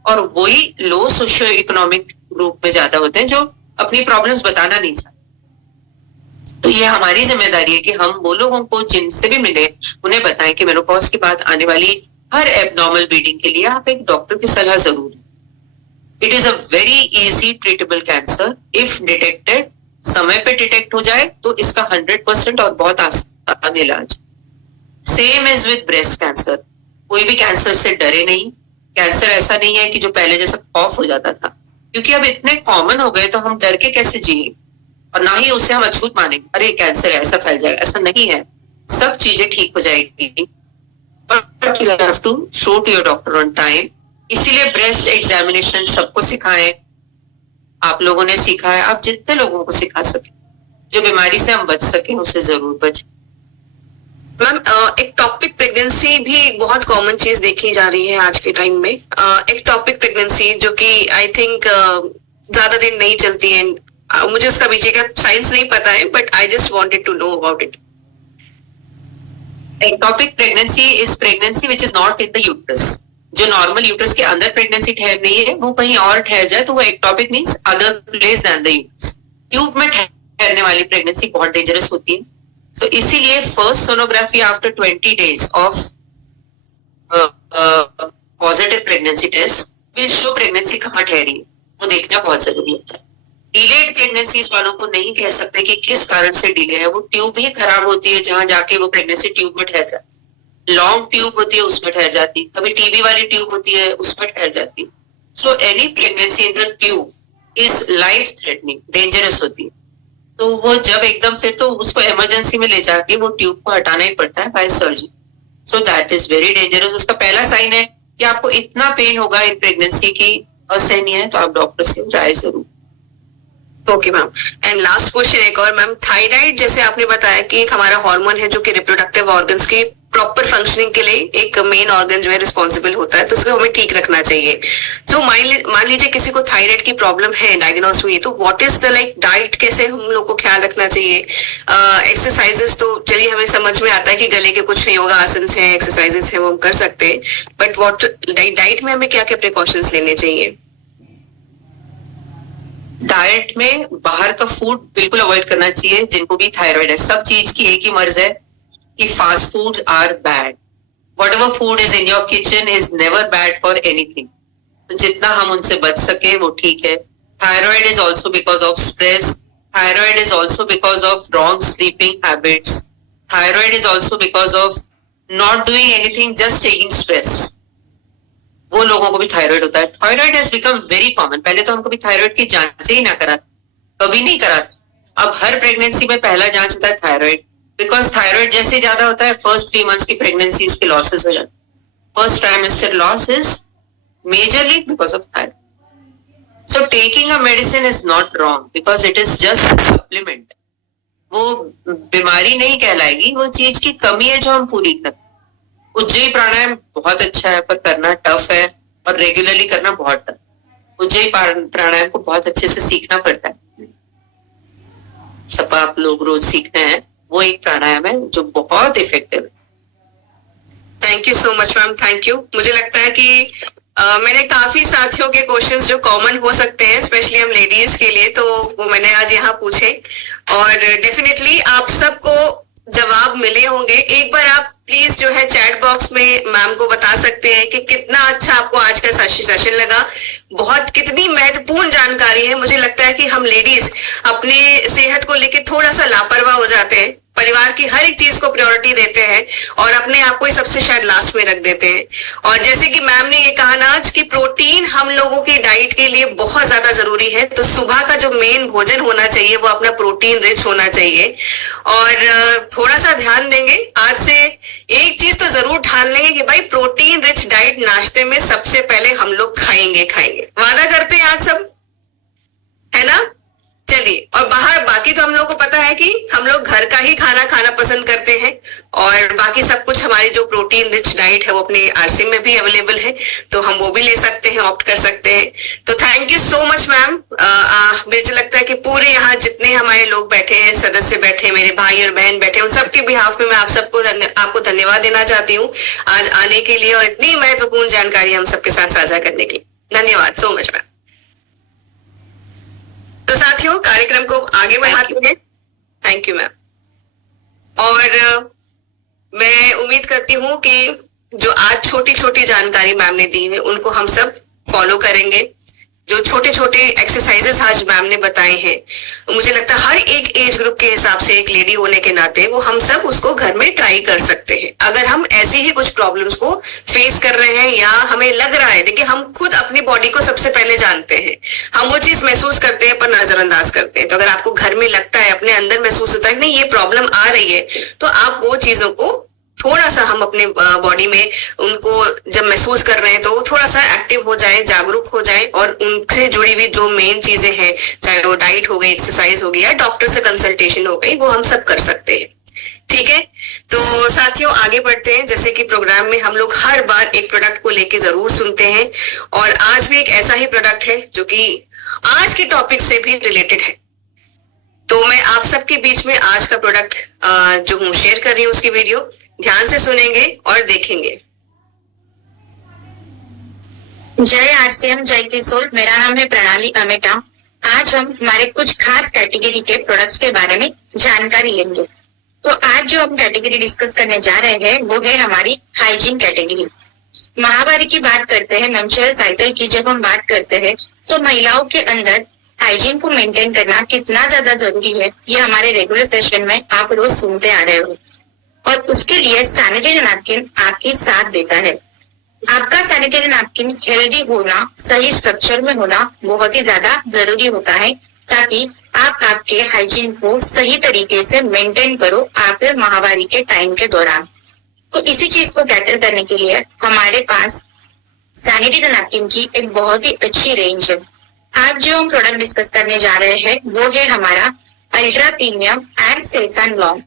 और वही लो सोशियो इकोनॉमिक ग्रुप में ज्यादा होते हैं जो अपनी प्रॉब्लम्स बताना नहीं चाहते. तो ये हमारी जिम्मेदारी है कि हम वो लोगों को जिनसे भी मिले उन्हें बताएं कि मेनोपॉज के बाद आने वाली हर एबनॉर्मल ब्लीडिंग के लिए आप एक डॉक्टर की सलाह जरूर लें. It is a very easy treatable cancer if detected. समय पे डिटेक्ट हो जाए तो इसका 100% और बहुत आसान इलाज. Same as with breast cancer. कोई भी कैंसर से डरे नहीं. कैंसर ऐसा नहीं है कि जो पहले जैसा कॉफ हो जाता था, क्योंकि अब इतने कॉमन हो गए तो हम डर के कैसे जिए. और ना ही उसे हम अछूत मानेंगे, अरे कैंसर ऐसा फैल जाएगा. ऐसा नहीं है, सब चीजें ठीक हो जाएगी. But you have to show to your doctor on time. इसीलिए ब्रेस्ट एग्जामिनेशन सबको सिखाएं. आप लोगों ने सीखा है, आप जितने लोगों को सिखा सके, जो बीमारी से हम बच सके उसे जरूर बचें. मैम, एक टॉपिक प्रेगनेंसी भी बहुत कॉमन चीज देखी जा रही है आज के टाइम में. एक टॉपिक प्रेगनेंसी जो कि आई थिंक ज्यादा दिन नहीं चलती है. मुझे उसका पीछे का साइंस नहीं पता है, but I just wanted to know about it. Ectopic pregnancy is pregnancy which is not in the uterus. जो नॉर्मल यूट्रस के अंदर प्रेगनेंसी ठहर रही है वो कहीं और ठहर जाए तो वो ectopic means other place than the uterus. Tube में ठहरने वाली प्रेगनेंसी बहुत डेंजरस होती है. सो इसीलिए first sonography after 20 days of positive pregnancy test will show pregnancy कहाँ ठहरी है, वो देखना बहुत जरूरी होता है. डिलेड प्रेगनेंसीज वालों को नहीं कह सकते कि किस कारण से डिले है. वो ट्यूब ही खराब होती है जहां जाके वो प्रेगनेंसी ट्यूब में ठहर जाती है. लॉन्ग ट्यूब होती है उसमें ठहर जाती, कभी टीबी वाली ट्यूब होती है उसमें ठहर जाती. So any pregnancy in the tube is life threatening, dangerous होती है. तो वो जब एकदम फिर तो उसको इमरजेंसी में ले जाके वो ट्यूब को हटाना ही पड़ता है by surgery. So that is very dangerous. उसका पहला साइन है कि आपको इतना पेन होगा इन प्रेगनेंसी की असहनीय है, तो आप डॉक्टर से राय जरूर. Okay ma'am. And last question एक और मैम. थायराइड जैसे आपने बताया कि एक हमारा हार्मोन है जो कि रिप्रोडक्टिव ऑर्गन्स के प्रॉपर फंक्शनिंग के लिए एक मेन ऑर्गन जो है रिस्पॉन्सिबल होता है, तो उसको हमें ठीक रखना चाहिए. तो मान लीजिए किसी को थायराइड की प्रॉब्लम है, डायग्नोस हुई, तो what is the like diet, कैसे हम लोग को ख्याल रखना चाहिए. एक्सरसाइजेस तो चलिए हमें समझ में आता है कि गले के कुछ योगा आसन है, एक्सरसाइजेस है, वो हम कर सकते हैं, बट व्हाट डाइट में हमें क्या क्या प्रिकॉशंस लेने चाहिए. डाइट में बाहर का फूड बिल्कुल अवॉइड करना चाहिए. जिनको भी थायराइड है, सब चीज की एक ही मर्ज है कि fast foods are bad. Whatever food is in your kitchen is never bad for anything. तो जितना हम उनसे बच सके वो ठीक है. Thyroid is also because of stress. Thyroid is also because of wrong sleeping habits. Thyroid is also because of not doing anything, just taking stress. वो लोगों को भी थायराइड होता है. Thyroid has become very common. पहले तो हमको भी थायराइड की जांच ही ना करा, कभी नहीं करा. अब हर प्रेगनेंसी में पहला जांच होता है थायराइड, बिकॉज थायराइड जैसे ज्यादा होता है फर्स्ट 3 months की प्रेगनेंसी के लॉसेस हो जाते. First trimester loss is majorly because of thyroid. So taking a medicine is not wrong because it is just supplement. वो बीमारी नहीं कहलाएगी, वो चीज की कमी है जो हम पूरी करते. उज्जयी प्राणायाम बहुत अच्छा है पर करना टफ है, और रेगुलरली करना बहुत टफ. उज्जयी प्राणायाम को बहुत अच्छे से सीखना पड़ता है। सब आप लोग रोज सीखते हैं, वो एक प्राणायाम है जो बहुत इफेक्टिव है। Thank you so much ma'am, thank you. मुझे लगता है कि मैंने काफी साथियों के क्वेश्चंस जो कॉमन हो सकते हैं स्पेशली हम लेडीज के लिए, तो वो मैंने आज यहाँ पूछे और डेफिनेटली आप सबको जवाब मिले होंगे। एक बार आप प्लीज जो है चैट बॉक्स में मैम को बता सकते हैं कि कितना अच्छा आपको आज का सेशन लगा। बहुत कितनी महत्वपूर्ण जानकारी है। मुझे लगता है कि हम लेडीज अपनी सेहत को लेकर थोड़ा सा लापरवाह हो जाते हैं, परिवार की हर एक चीज को प्रायोरिटी देते हैं और अपने आप को ही सबसे शायद लास्ट में रख देते हैं। और जैसे कि मैम ने ये कहा ना आज कि प्रोटीन हम लोगों की डाइट के लिए बहुत ज्यादा जरूरी है, तो सुबह का जो मेन भोजन होना चाहिए वो अपना प्रोटीन रिच होना चाहिए। और थोड़ा सा ध्यान देंगे, आज से एक चीज तो जरूर ठान लेंगे कि भाई प्रोटीन रिच डाइट नाश्ते में सबसे पहले हम लोग खाएंगे। वादा करते हैं आज सब, है ना? चलिए, और बाहर बाकी तो हम लोग को पता है कि हम लोग घर का ही खाना पसंद करते हैं और बाकी सब कुछ हमारी जो प्रोटीन रिच डाइट है वो अपने आरसी में भी अवेलेबल है, तो हम वो भी ले सकते हैं, ऑप्ट कर सकते हैं। तो thank you so much ma'am. मुझे लगता है कि पूरे यहाँ जितने हमारे लोग बैठे हैं, सदस्य बैठे, मेरे भाई और बहन बैठे, उन सबके बिहाफ में मैं आपको धन्यवाद देना चाहती हूँ आज आने के लिए और इतनी महत्वपूर्ण जानकारी हम सबके साथ साझा करने के लिए। धन्यवाद सो मच मैम। तो साथियों, कार्यक्रम को आगे बढ़ाते हैं। Thank you ma'am. और मैं उम्मीद करती हूँ कि जो आज छोटी छोटी जानकारी मैम ने दी है उनको हम सब फॉलो करेंगे। जो छोटे छोटे एक्सरसाइजेस आज मैम ने बताए हैं, मुझे लगता है हर एक एज ग्रुप के हिसाब से एक लेडी होने के नाते वो हम सब उसको घर में ट्राई कर सकते हैं। अगर हम ऐसी ही कुछ प्रॉब्लम्स को फेस कर रहे हैं या हमें लग रहा है, देखिए हम खुद अपनी बॉडी को सबसे पहले जानते हैं, हम वो चीज महसूस करते हैं पर नजरअंदाज करते हैं। तो अगर आपको घर में लगता है, अपने अंदर महसूस होता है नहीं ये प्रॉब्लम आ रही है, तो आप वो चीजों को थोड़ा सा हम अपने बॉडी में उनको जब महसूस कर रहे हैं तो वो थोड़ा सा एक्टिव हो जाए, जागरूक हो जाए और उनसे जुड़ी हुई जो मेन चीजें हैं, चाहे वो डाइट हो गई, एक्सरसाइज हो गई या डॉक्टर से कंसल्टेशन हो गई, वो हम सब कर सकते हैं। ठीक है, तो साथियों आगे बढ़ते हैं। जैसे कि प्रोग्राम में हम लोग हर बार एक प्रोडक्ट को लेके जरूर सुनते हैं और आज भी एक ऐसा ही प्रोडक्ट है जो कि आज के टॉपिक से भी रिलेटेड है। तो मैं आप सबके बीच में आज का प्रोडक्ट जो हूँ शेयर कर रही हूँ, उसकी वीडियो ध्यान से सुनेंगे और देखेंगे। जय आरसीएम, जय किशोर। मेरा नाम है प्रणाली अमेटा। आज हम हमारे कुछ खास कैटेगरी के प्रोडक्ट्स के बारे में जानकारी लेंगे। तो आज जो हम कैटेगरी डिस्कस करने जा रहे हैं वो है हमारी हाइजीन कैटेगरी। माहवारी की बात करते हैं, मेंस्ट्रुअल साइकिल की जब हम बात करते हैं तो महिलाओं के अंदर हाइजीन को मेंटेन करना कितना ज्यादा जरूरी है, ये हमारे रेगुलर सेशन में आप रोज सुनते आ रहे हो और उसके लिए सैनिटरी नैपकिन आपकी साथ देता है। आपका सैनिटरी नैपकिन हेल्दी होना, सही स्ट्रक्चर में होना बहुत ही ज्यादा जरूरी होता है ताकि आप आपके हाइजीन को सही तरीके से मेंटेन करो आपके माहवारी के टाइम के दौरान। तो इसी चीज को कैटर करने के लिए हमारे पास सैनिटरी नैपकिन की एक बहुत ही अच्छी रेंज है। आज जो हम प्रोडक्ट डिस्कस करने जा रहे हैं वो है हमारा ultra premium and safe and long.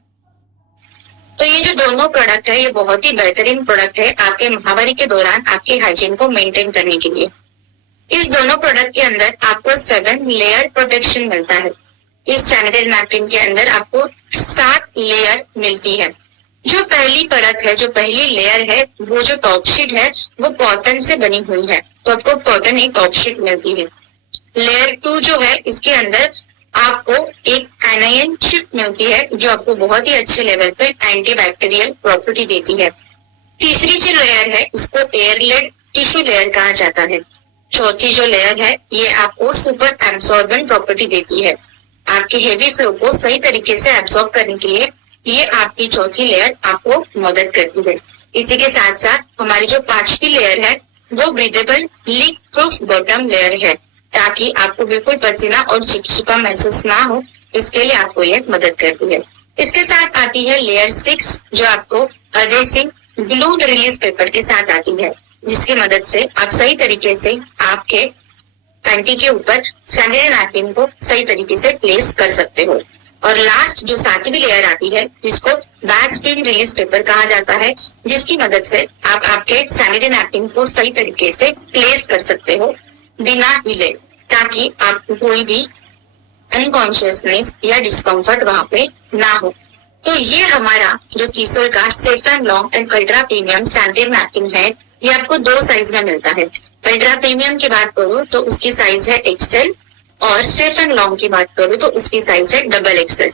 तो ये जो दोनों प्रोडक्ट है ये बहुत ही बेहतरीन प्रोडक्ट है आपके माहवारी के दौरान आपके हाइजीन को मेंटेन करने के लिए। इस दोनों प्रोडक्ट के अंदर आपको 7 लेयर प्रोटेक्शन मिलता है। इस सैनिटरी नैपकिन के अंदर आपको 7 लेयर मिलती है। जो पहली परत है, जो पहली लेयर है, वो जो टॉप शीट है वो कॉटन से बनी हुई है, तो आपको कॉटन एक टॉप शीट मिलती है। लेयर 2 जो है इसके अंदर आपको एक एनायन चिप मिलती है जो आपको बहुत ही अच्छे लेवल पे एंटीबैक्टीरियल प्रॉपर्टी देती है। तीसरी जो लेयर है इसको एयरलेड टिश्यू लेयर कहा जाता है। चौथी जो लेयर है ये आपको सुपर एब्सॉर्बेंट प्रॉपर्टी देती है। आपके हेवी फ्लो को सही तरीके से एब्सॉर्ब करने के लिए ये आपकी चौथी लेयर आपको मदद करती है। इसी के साथ साथ हमारी जो 5वीं लेयर है वो breathable leak proof bottom layer है ताकि आपको बिल्कुल पसीना और चिपचिपा महसूस ना हो, इसके लिए आपको ये मदद करती है। इसके साथ आती है लेयर 6 जो आपको अडेसिव ग्लू रिलीज पेपर के साथ आती है, जिसकी मदद से आप सही तरीके से आपके पैंटी के ऊपर सैनिटरी नैपकिन को सही तरीके से प्लेस कर सकते हो। और लास्ट जो 7वीं लेयर आती है जिसको बैग फिल्म रिलीज पेपर कहा जाता है, जिसकी मदद से आप आपके सैनिटरी नैपकिन को सही तरीके से प्लेस कर सकते हो बिना हिले, ताकि आपको कोई भी अनकॉन्शियसनेस या डिस्कम्फर्ट वहां पे ना हो। तो ये हमारा जो कीसोल का safe and long and ultra premium sanitary napkin है, ये आपको 2 साइज में मिलता है। अल्ट्रा प्रीमियम की बात करूँ तो उसकी साइज है एक्सेल, और सेफ एंड लॉन्ग की बात करूँ तो उसकी साइज है डबल एक्सेल।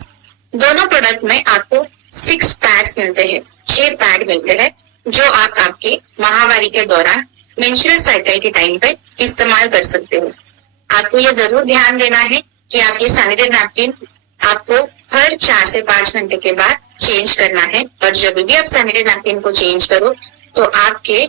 दोनों प्रोडक्ट में आपको 6 पैड्स मिलते हैं, 6 पैड मिलते हैं, जो आप आपके माहवारी के दौरान मेंस्ट्रुअल साइकिल के टाइम पे इस्तेमाल कर सकते हो। आपको ये जरूर ध्यान देना है कि आपकी सैनिटरी नैपकिन आपको हर 4 से 5 घंटे के बाद चेंज करना है, और जब भी आप सैनिटरी नैपकिन को चेंज करो तो आपके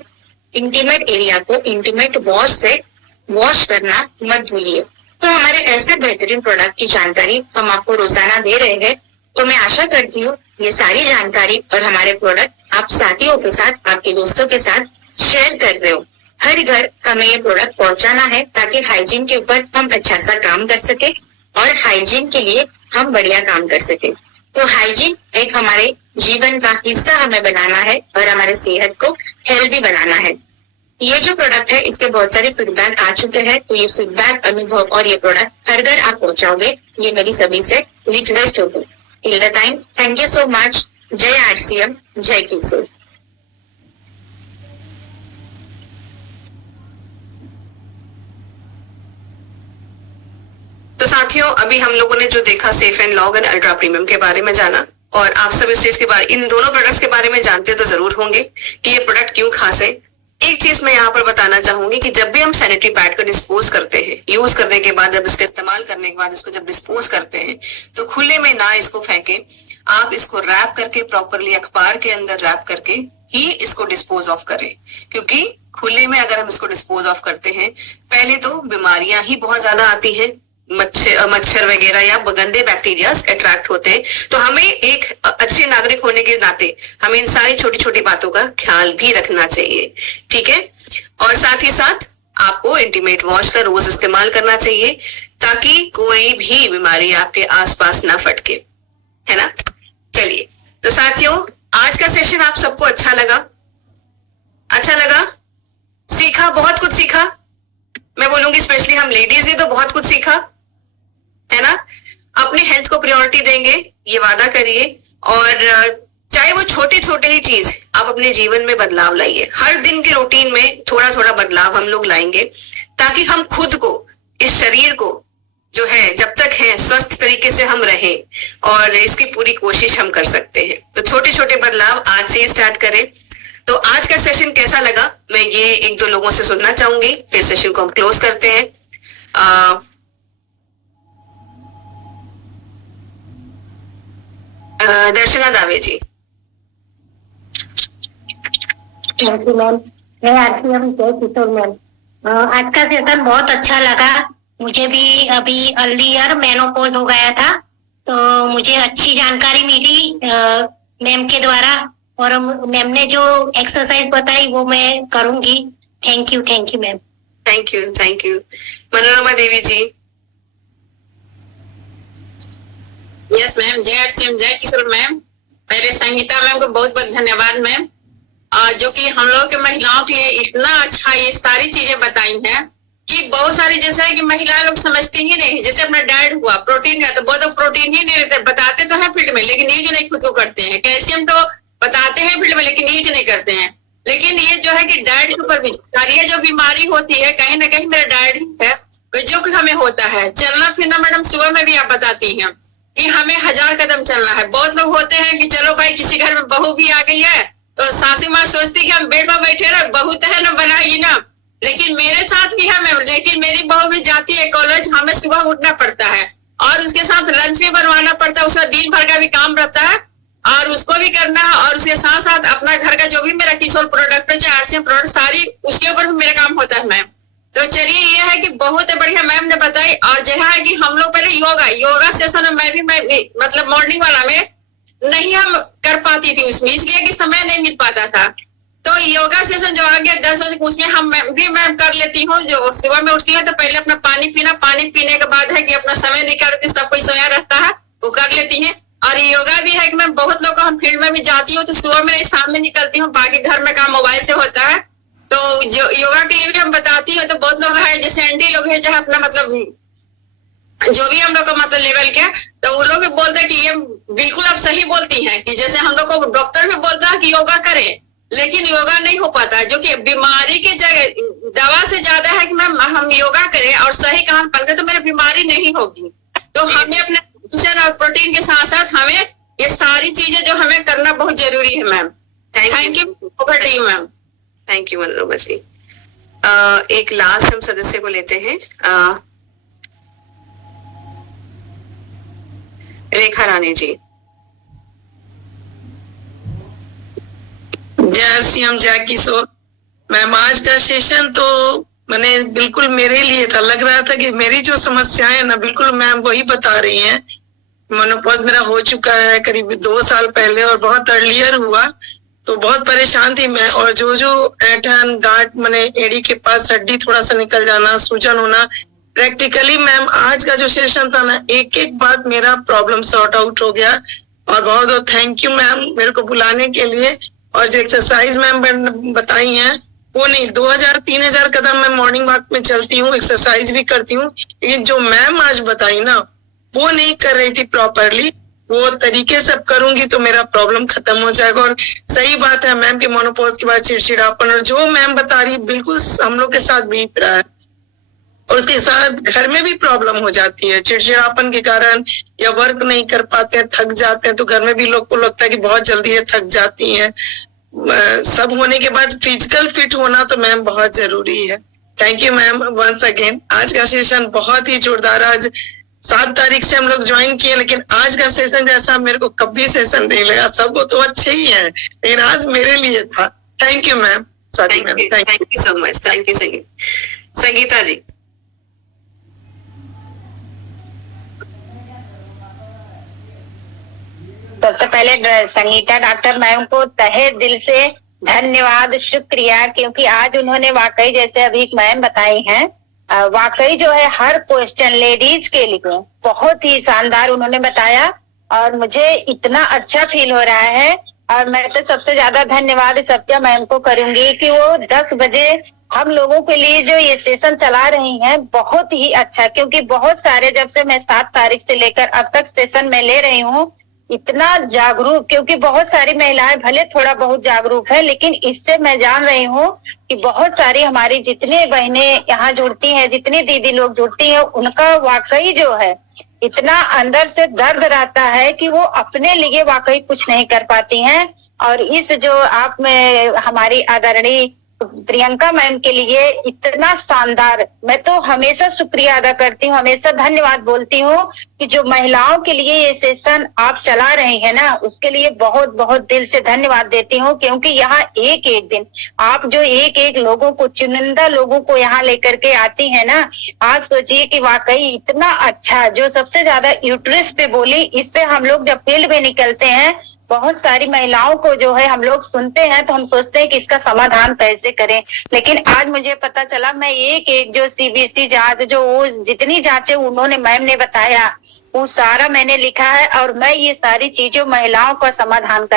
इंटीमेट एरिया को इंटीमेट वॉश से वॉश करना मत भूलिए। तो हमारे ऐसे बेहतरीन प्रोडक्ट की जानकारी हम आपको रोजाना दे रहे हैं, तो मैं आशा करती हूँ ये सारी जानकारी और हमारे प्रोडक्ट आप साथियों के साथ, आपके दोस्तों के साथ शेयर कर रहे हो। हर घर हमें ये प्रोडक्ट पहुंचाना है, ताकि हाइजीन के ऊपर हम अच्छा सा काम कर सके और हाइजीन के लिए हम बढ़िया काम कर सके। तो हाइजीन एक हमारे जीवन का हिस्सा हमें बनाना है और हमारे सेहत को हेल्दी बनाना है। ये जो प्रोडक्ट है इसके बहुत सारे फीडबैक आ चुके हैं, तो ये फीडबैक, अनुभव और ये प्रोडक्ट हर घर आप पहुंचाओगे, ये मेरी सभी से रिक्वेस्ट होगी। Till the time, thank you so much. जय आरसीएम, जय किशोर। तो साथियों, अभी हम लोगों ने जो देखा safe and long and ultra premium के बारे में जाना, और आप सब इस चीज के बारे, इन दोनों प्रोडक्ट्स के बारे में जानते तो जरूर होंगे कि ये प्रोडक्ट क्यों खास है। एक चीज मैं यहाँ पर बताना चाहूंगी कि जब भी हम सैनिटरी पैड को डिस्पोज करते हैं, यूज करने के बाद, जब इसका इस्तेमाल करने के बाद इसको जब डिस्पोज करते हैं, तो खुले में ना इसको फेंके, आप इसको रैप करके, प्रॉपरली अखबार के अंदर रैप करके ही इसको डिस्पोज ऑफ करें। क्योंकि खुले में अगर हम इसको डिस्पोज ऑफ करते हैं, पहले तो बीमारियां ही बहुत ज्यादा आती हैं, मच्छर वगैरह या गंदे बैक्टीरियाज अट्रैक्ट होते हैं। तो हमें एक अच्छे नागरिक होने के नाते हमें इन सारी छोटी छोटी बातों का ख्याल भी रखना चाहिए, ठीक है। और साथ ही साथ आपको इंटीमेट वॉश का रोज इस्तेमाल करना चाहिए, ताकि कोई भी बीमारी आपके आसपास ना फटके, है ना। चलिए, तो साथियों, आज का सेशन आप सबको अच्छा लगा? अच्छा लगा? सीखा, बहुत कुछ सीखा। मैं बोलूंगी स्पेशली हम लेडीज ने तो बहुत कुछ सीखा, है ना। अपने हेल्थ को प्रायोरिटी देंगे, ये वादा करिए, और चाहे वो छोटे छोटे ही चीज आप अपने जीवन में बदलाव लाइए। हर दिन के रूटीन में थोड़ा थोड़ा बदलाव हम लोग लाएंगे, ताकि हम खुद को, इस शरीर को जो है, जब तक है स्वस्थ तरीके से हम रहें, और इसकी पूरी कोशिश हम कर सकते हैं। तो छोटे छोटे बदलाव आज से ही स्टार्ट करें। तो आज का सेशन कैसा लगा, मैं ये 1-2 लोगों से सुनना चाहूंगी, फिर सेशन को हम क्लोज करते हैं। Darshana Dawe ji. Thank you ma'am. मैं आरसीएम जय किशोर मैम। आज का सेशन बहुत अच्छा लगा। मुझे भी अभी अर्ली ईयर मेनोपॉज हो गया था, तो मुझे अच्छी जानकारी मिली मैम के द्वारा, और मैम ने जो एक्सरसाइज बताई वो मैं करूंगी। Thank you ma'am. Thank you. Manorama Devi ji. Yes ma'am, जय आरसीएम, जय किशोर मैम। पहले संगीता मैम को बहुत बहुत धन्यवाद मैम, जो कि हम लोग के महिलाओं के लिए इतना अच्छा ये सारी चीजें बताई हैं कि बहुत सारी, जैसा है कि महिलाएं लोग समझती ही नहीं। जैसे अपना डाइट हुआ, प्रोटीन का, तो वो तो प्रोटीन ही नहीं लेते, बताते तो है फील्ड में, लेकिन यूज नहीं खुद को करते हैं। कैल्शियम तो बताते हैं फील्ड में, लेकिन यूज नहीं करते हैं। लेकिन ये जो है कि डाइट के ऊपर भी सारी जो बीमारी होती है, कहीं ना कहीं मेरा डाइट ही है जो कि हमें होता है। चलना फिरना मैडम सुबह में भी आप बताती हैं कि हमें 1000 कदम चलना है। बहुत लोग होते हैं कि चलो भाई किसी घर में बहू भी आ गई है, तो सासू माँ सोचती कि हम बेड पर बैठे रहे, बहू तो है ना, बनाएगी ना। लेकिन मेरे साथ भी है मैम, लेकिन मेरी बहू भी जाती है कॉलेज, हमें सुबह उठना पड़ता है और उसके साथ लंच भी बनवाना पड़ता है, उसका दिन भर का भी काम रहता है और उसको भी करना है, और उसके साथ साथ अपना घर का जो भी मेरा किशोर प्रोडक्ट है, चाहे आरसीएम प्रोडक्ट, सारी उसके ऊपर भी मेरा काम होता है मैम। तो चलिए, ये है कि बहुत बढ़िया मैम ने बताई। और जहाँ है कि हम लोग पहले योगा सेशन में मैं भी मतलब मॉर्निंग वाला में नहीं हम कर पाती थी उसमें, इसलिए कि समय नहीं मिल पाता था। तो योगा सेशन जो आ गया 10 बजे, उसमें हम भी मैं कर लेती हूँ। जो सुबह में उठती है तो पहले अपना पानी पीना, पानी पीने के बाद है कि अपना समय निकालती, सब कोई सोया रहता है वो कर लेती है। और योगा भी है कि मैं बहुत लोग हम फील्ड में भी जाती हूँ, तो सुबह में नहीं, शाम में निकलती हूँ, बाकी घर में काम मोबाइल से होता है। तो जो योगा के लिए भी हम बताती हैं, तो बहुत लोग हैं जैसे एंटी लोग हैं जहाँ अपना मतलब जो भी हम लोग का मतलब लेवल के, तो वो लोग भी बोलते हैं कि ये बिल्कुल आप सही बोलती हैं कि जैसे हम लोग को डॉक्टर भी बोलता है कि योगा करें, लेकिन योगा नहीं हो पाता, जो कि बीमारी की जगह दवा से ज्यादा है कि मैम हम योगा करें और सही खान पान करें तो मेरी बीमारी नहीं होगी। तो हमें अपने न्यूट्रिशन और प्रोटीन के साथ साथ हमें ये सारी चीजें जो हमें करना बहुत जरूरी है ma'am. Thank you. Over to you ma'am. Thank you Manorama ji. एक लास्ट हम सदस्य को लेते हैं, रेखा रानी जी। जय सीएम जय किशोर मैम, आज का सेशन तो मैंने बिल्कुल मेरे लिए था, लग रहा था कि मेरी जो समस्याएं ना बिल्कुल मैम वही बता रही हैं। मेनोपॉज मेरा हो चुका है करीब 2 साल पहले और बहुत अर्लियर हुआ, तो बहुत परेशान थी मैं। और जो ऐंठन गांठ मैंने एड़ी के पास हड्डी थोड़ा सा निकल जाना, सूजन होना, प्रैक्टिकली मैम आज का जो सेशन था ना एक एक बात मेरा प्रॉब्लम सॉर्ट आउट हो गया। और बहुत बहुत थैंक यू मैम मेरे को बुलाने के लिए। और जो एक्सरसाइज मैम बताई हैं वो नहीं, 2000-3000 कदम मैं मॉर्निंग वॉक में चलती हूँ, एक्सरसाइज भी करती हूँ, लेकिन जो मैम आज बताई ना वो नहीं कर रही थी प्रॉपरली। वो तरीके से करूंगी तो मेरा प्रॉब्लम खत्म हो जाएगा। और सही बात है मैम के मेनोपॉज के बाद चिड़चिड़ापन, और जो मैम बता रही बिल्कुल हम लोग के साथ बीत रहा है। और उसके साथ घर में भी प्रॉब्लम हो जाती है चिड़चिड़ापन के कारण, या वर्क नहीं कर पाते हैं, थक जाते हैं, तो घर में भी लोग को लगता है कि बहुत जल्दी ये थक जाती हैं। सब होने के बाद फिजिकल फिट होना तो मैम बहुत जरूरी है। Thank you ma'am once again. आज का सेशन बहुत ही जोरदार, आज 7 तारीख से हम लोग ज्वाइन किए, लेकिन आज का सेशन जैसा मेरे को कभी सेशन नहीं लगा। सब तो अच्छे ही है लेकिन आज मेरे लिए था। Thank you ma'am. Sorry ma'am. Thank you so much. Thank you Sangeeta ji. सबसे पहले संगीता डॉक्टर मैम को तहे दिल से धन्यवाद, शुक्रिया, क्योंकि आज उन्होंने वाकई जैसे अभी मैम बताई हैं, वाकई जो है हर क्वेश्चन लेडीज के लिए बहुत ही शानदार उन्होंने बताया और मुझे इतना अच्छा फील हो रहा है। और मैं तो सबसे ज्यादा धन्यवाद सत्या मैम को करूंगी कि वो 10 बजे हम लोगों के लिए जो ये सेशन चला रही हैं बहुत ही अच्छा, क्योंकि बहुत सारे जब से मैं 7 तारीख से लेकर अब तक सेशन में ले रही हूँ इतना जागरूक, क्योंकि बहुत सारी महिलाएं भले थोड़ा बहुत जागरूक है, लेकिन इससे मैं जान रही हूँ कि बहुत सारी हमारी जितनी बहनें यहाँ जुड़ती हैं, जितनी दीदी लोग जुड़ती हैं, उनका वाकई जो है इतना अंदर से दर्द रहता है कि वो अपने लिए वाकई कुछ नहीं कर पाती हैं। और इस जो आप में हमारी आदरणीय प्रियंका मैम के लिए इतना शानदार, मैं तो हमेशा शुक्रिया अदा करती हूँ, हमेशा धन्यवाद बोलती हूँ कि जो महिलाओं के लिए ये सेशन आप चला रहे हैं ना, उसके लिए बहुत बहुत दिल से धन्यवाद देती हूँ। क्योंकि यहाँ एक एक दिन आप जो एक एक लोगों को, चुनिंदा लोगों को यहाँ लेकर के आती है ना, आज सोचिए कि वाकई इतना अच्छा, जो सबसे ज्यादा यूट्रस पे बोली, इस पे हम लोग जब फील्ड में निकलते हैं बहुत सारी महिलाओं को जो है हम लोग सुनते हैं तो हम सोचते हैं कि इसका समाधान कैसे करें, लेकिन आज मुझे पता चला मैं एक एक जो सीबीसी जांच, जो वो जितनी जांचें उन्होंने मैम ने बताया वो सारा मैंने लिखा है और मैं ये सारी चीजें महिलाओं का समाधान कर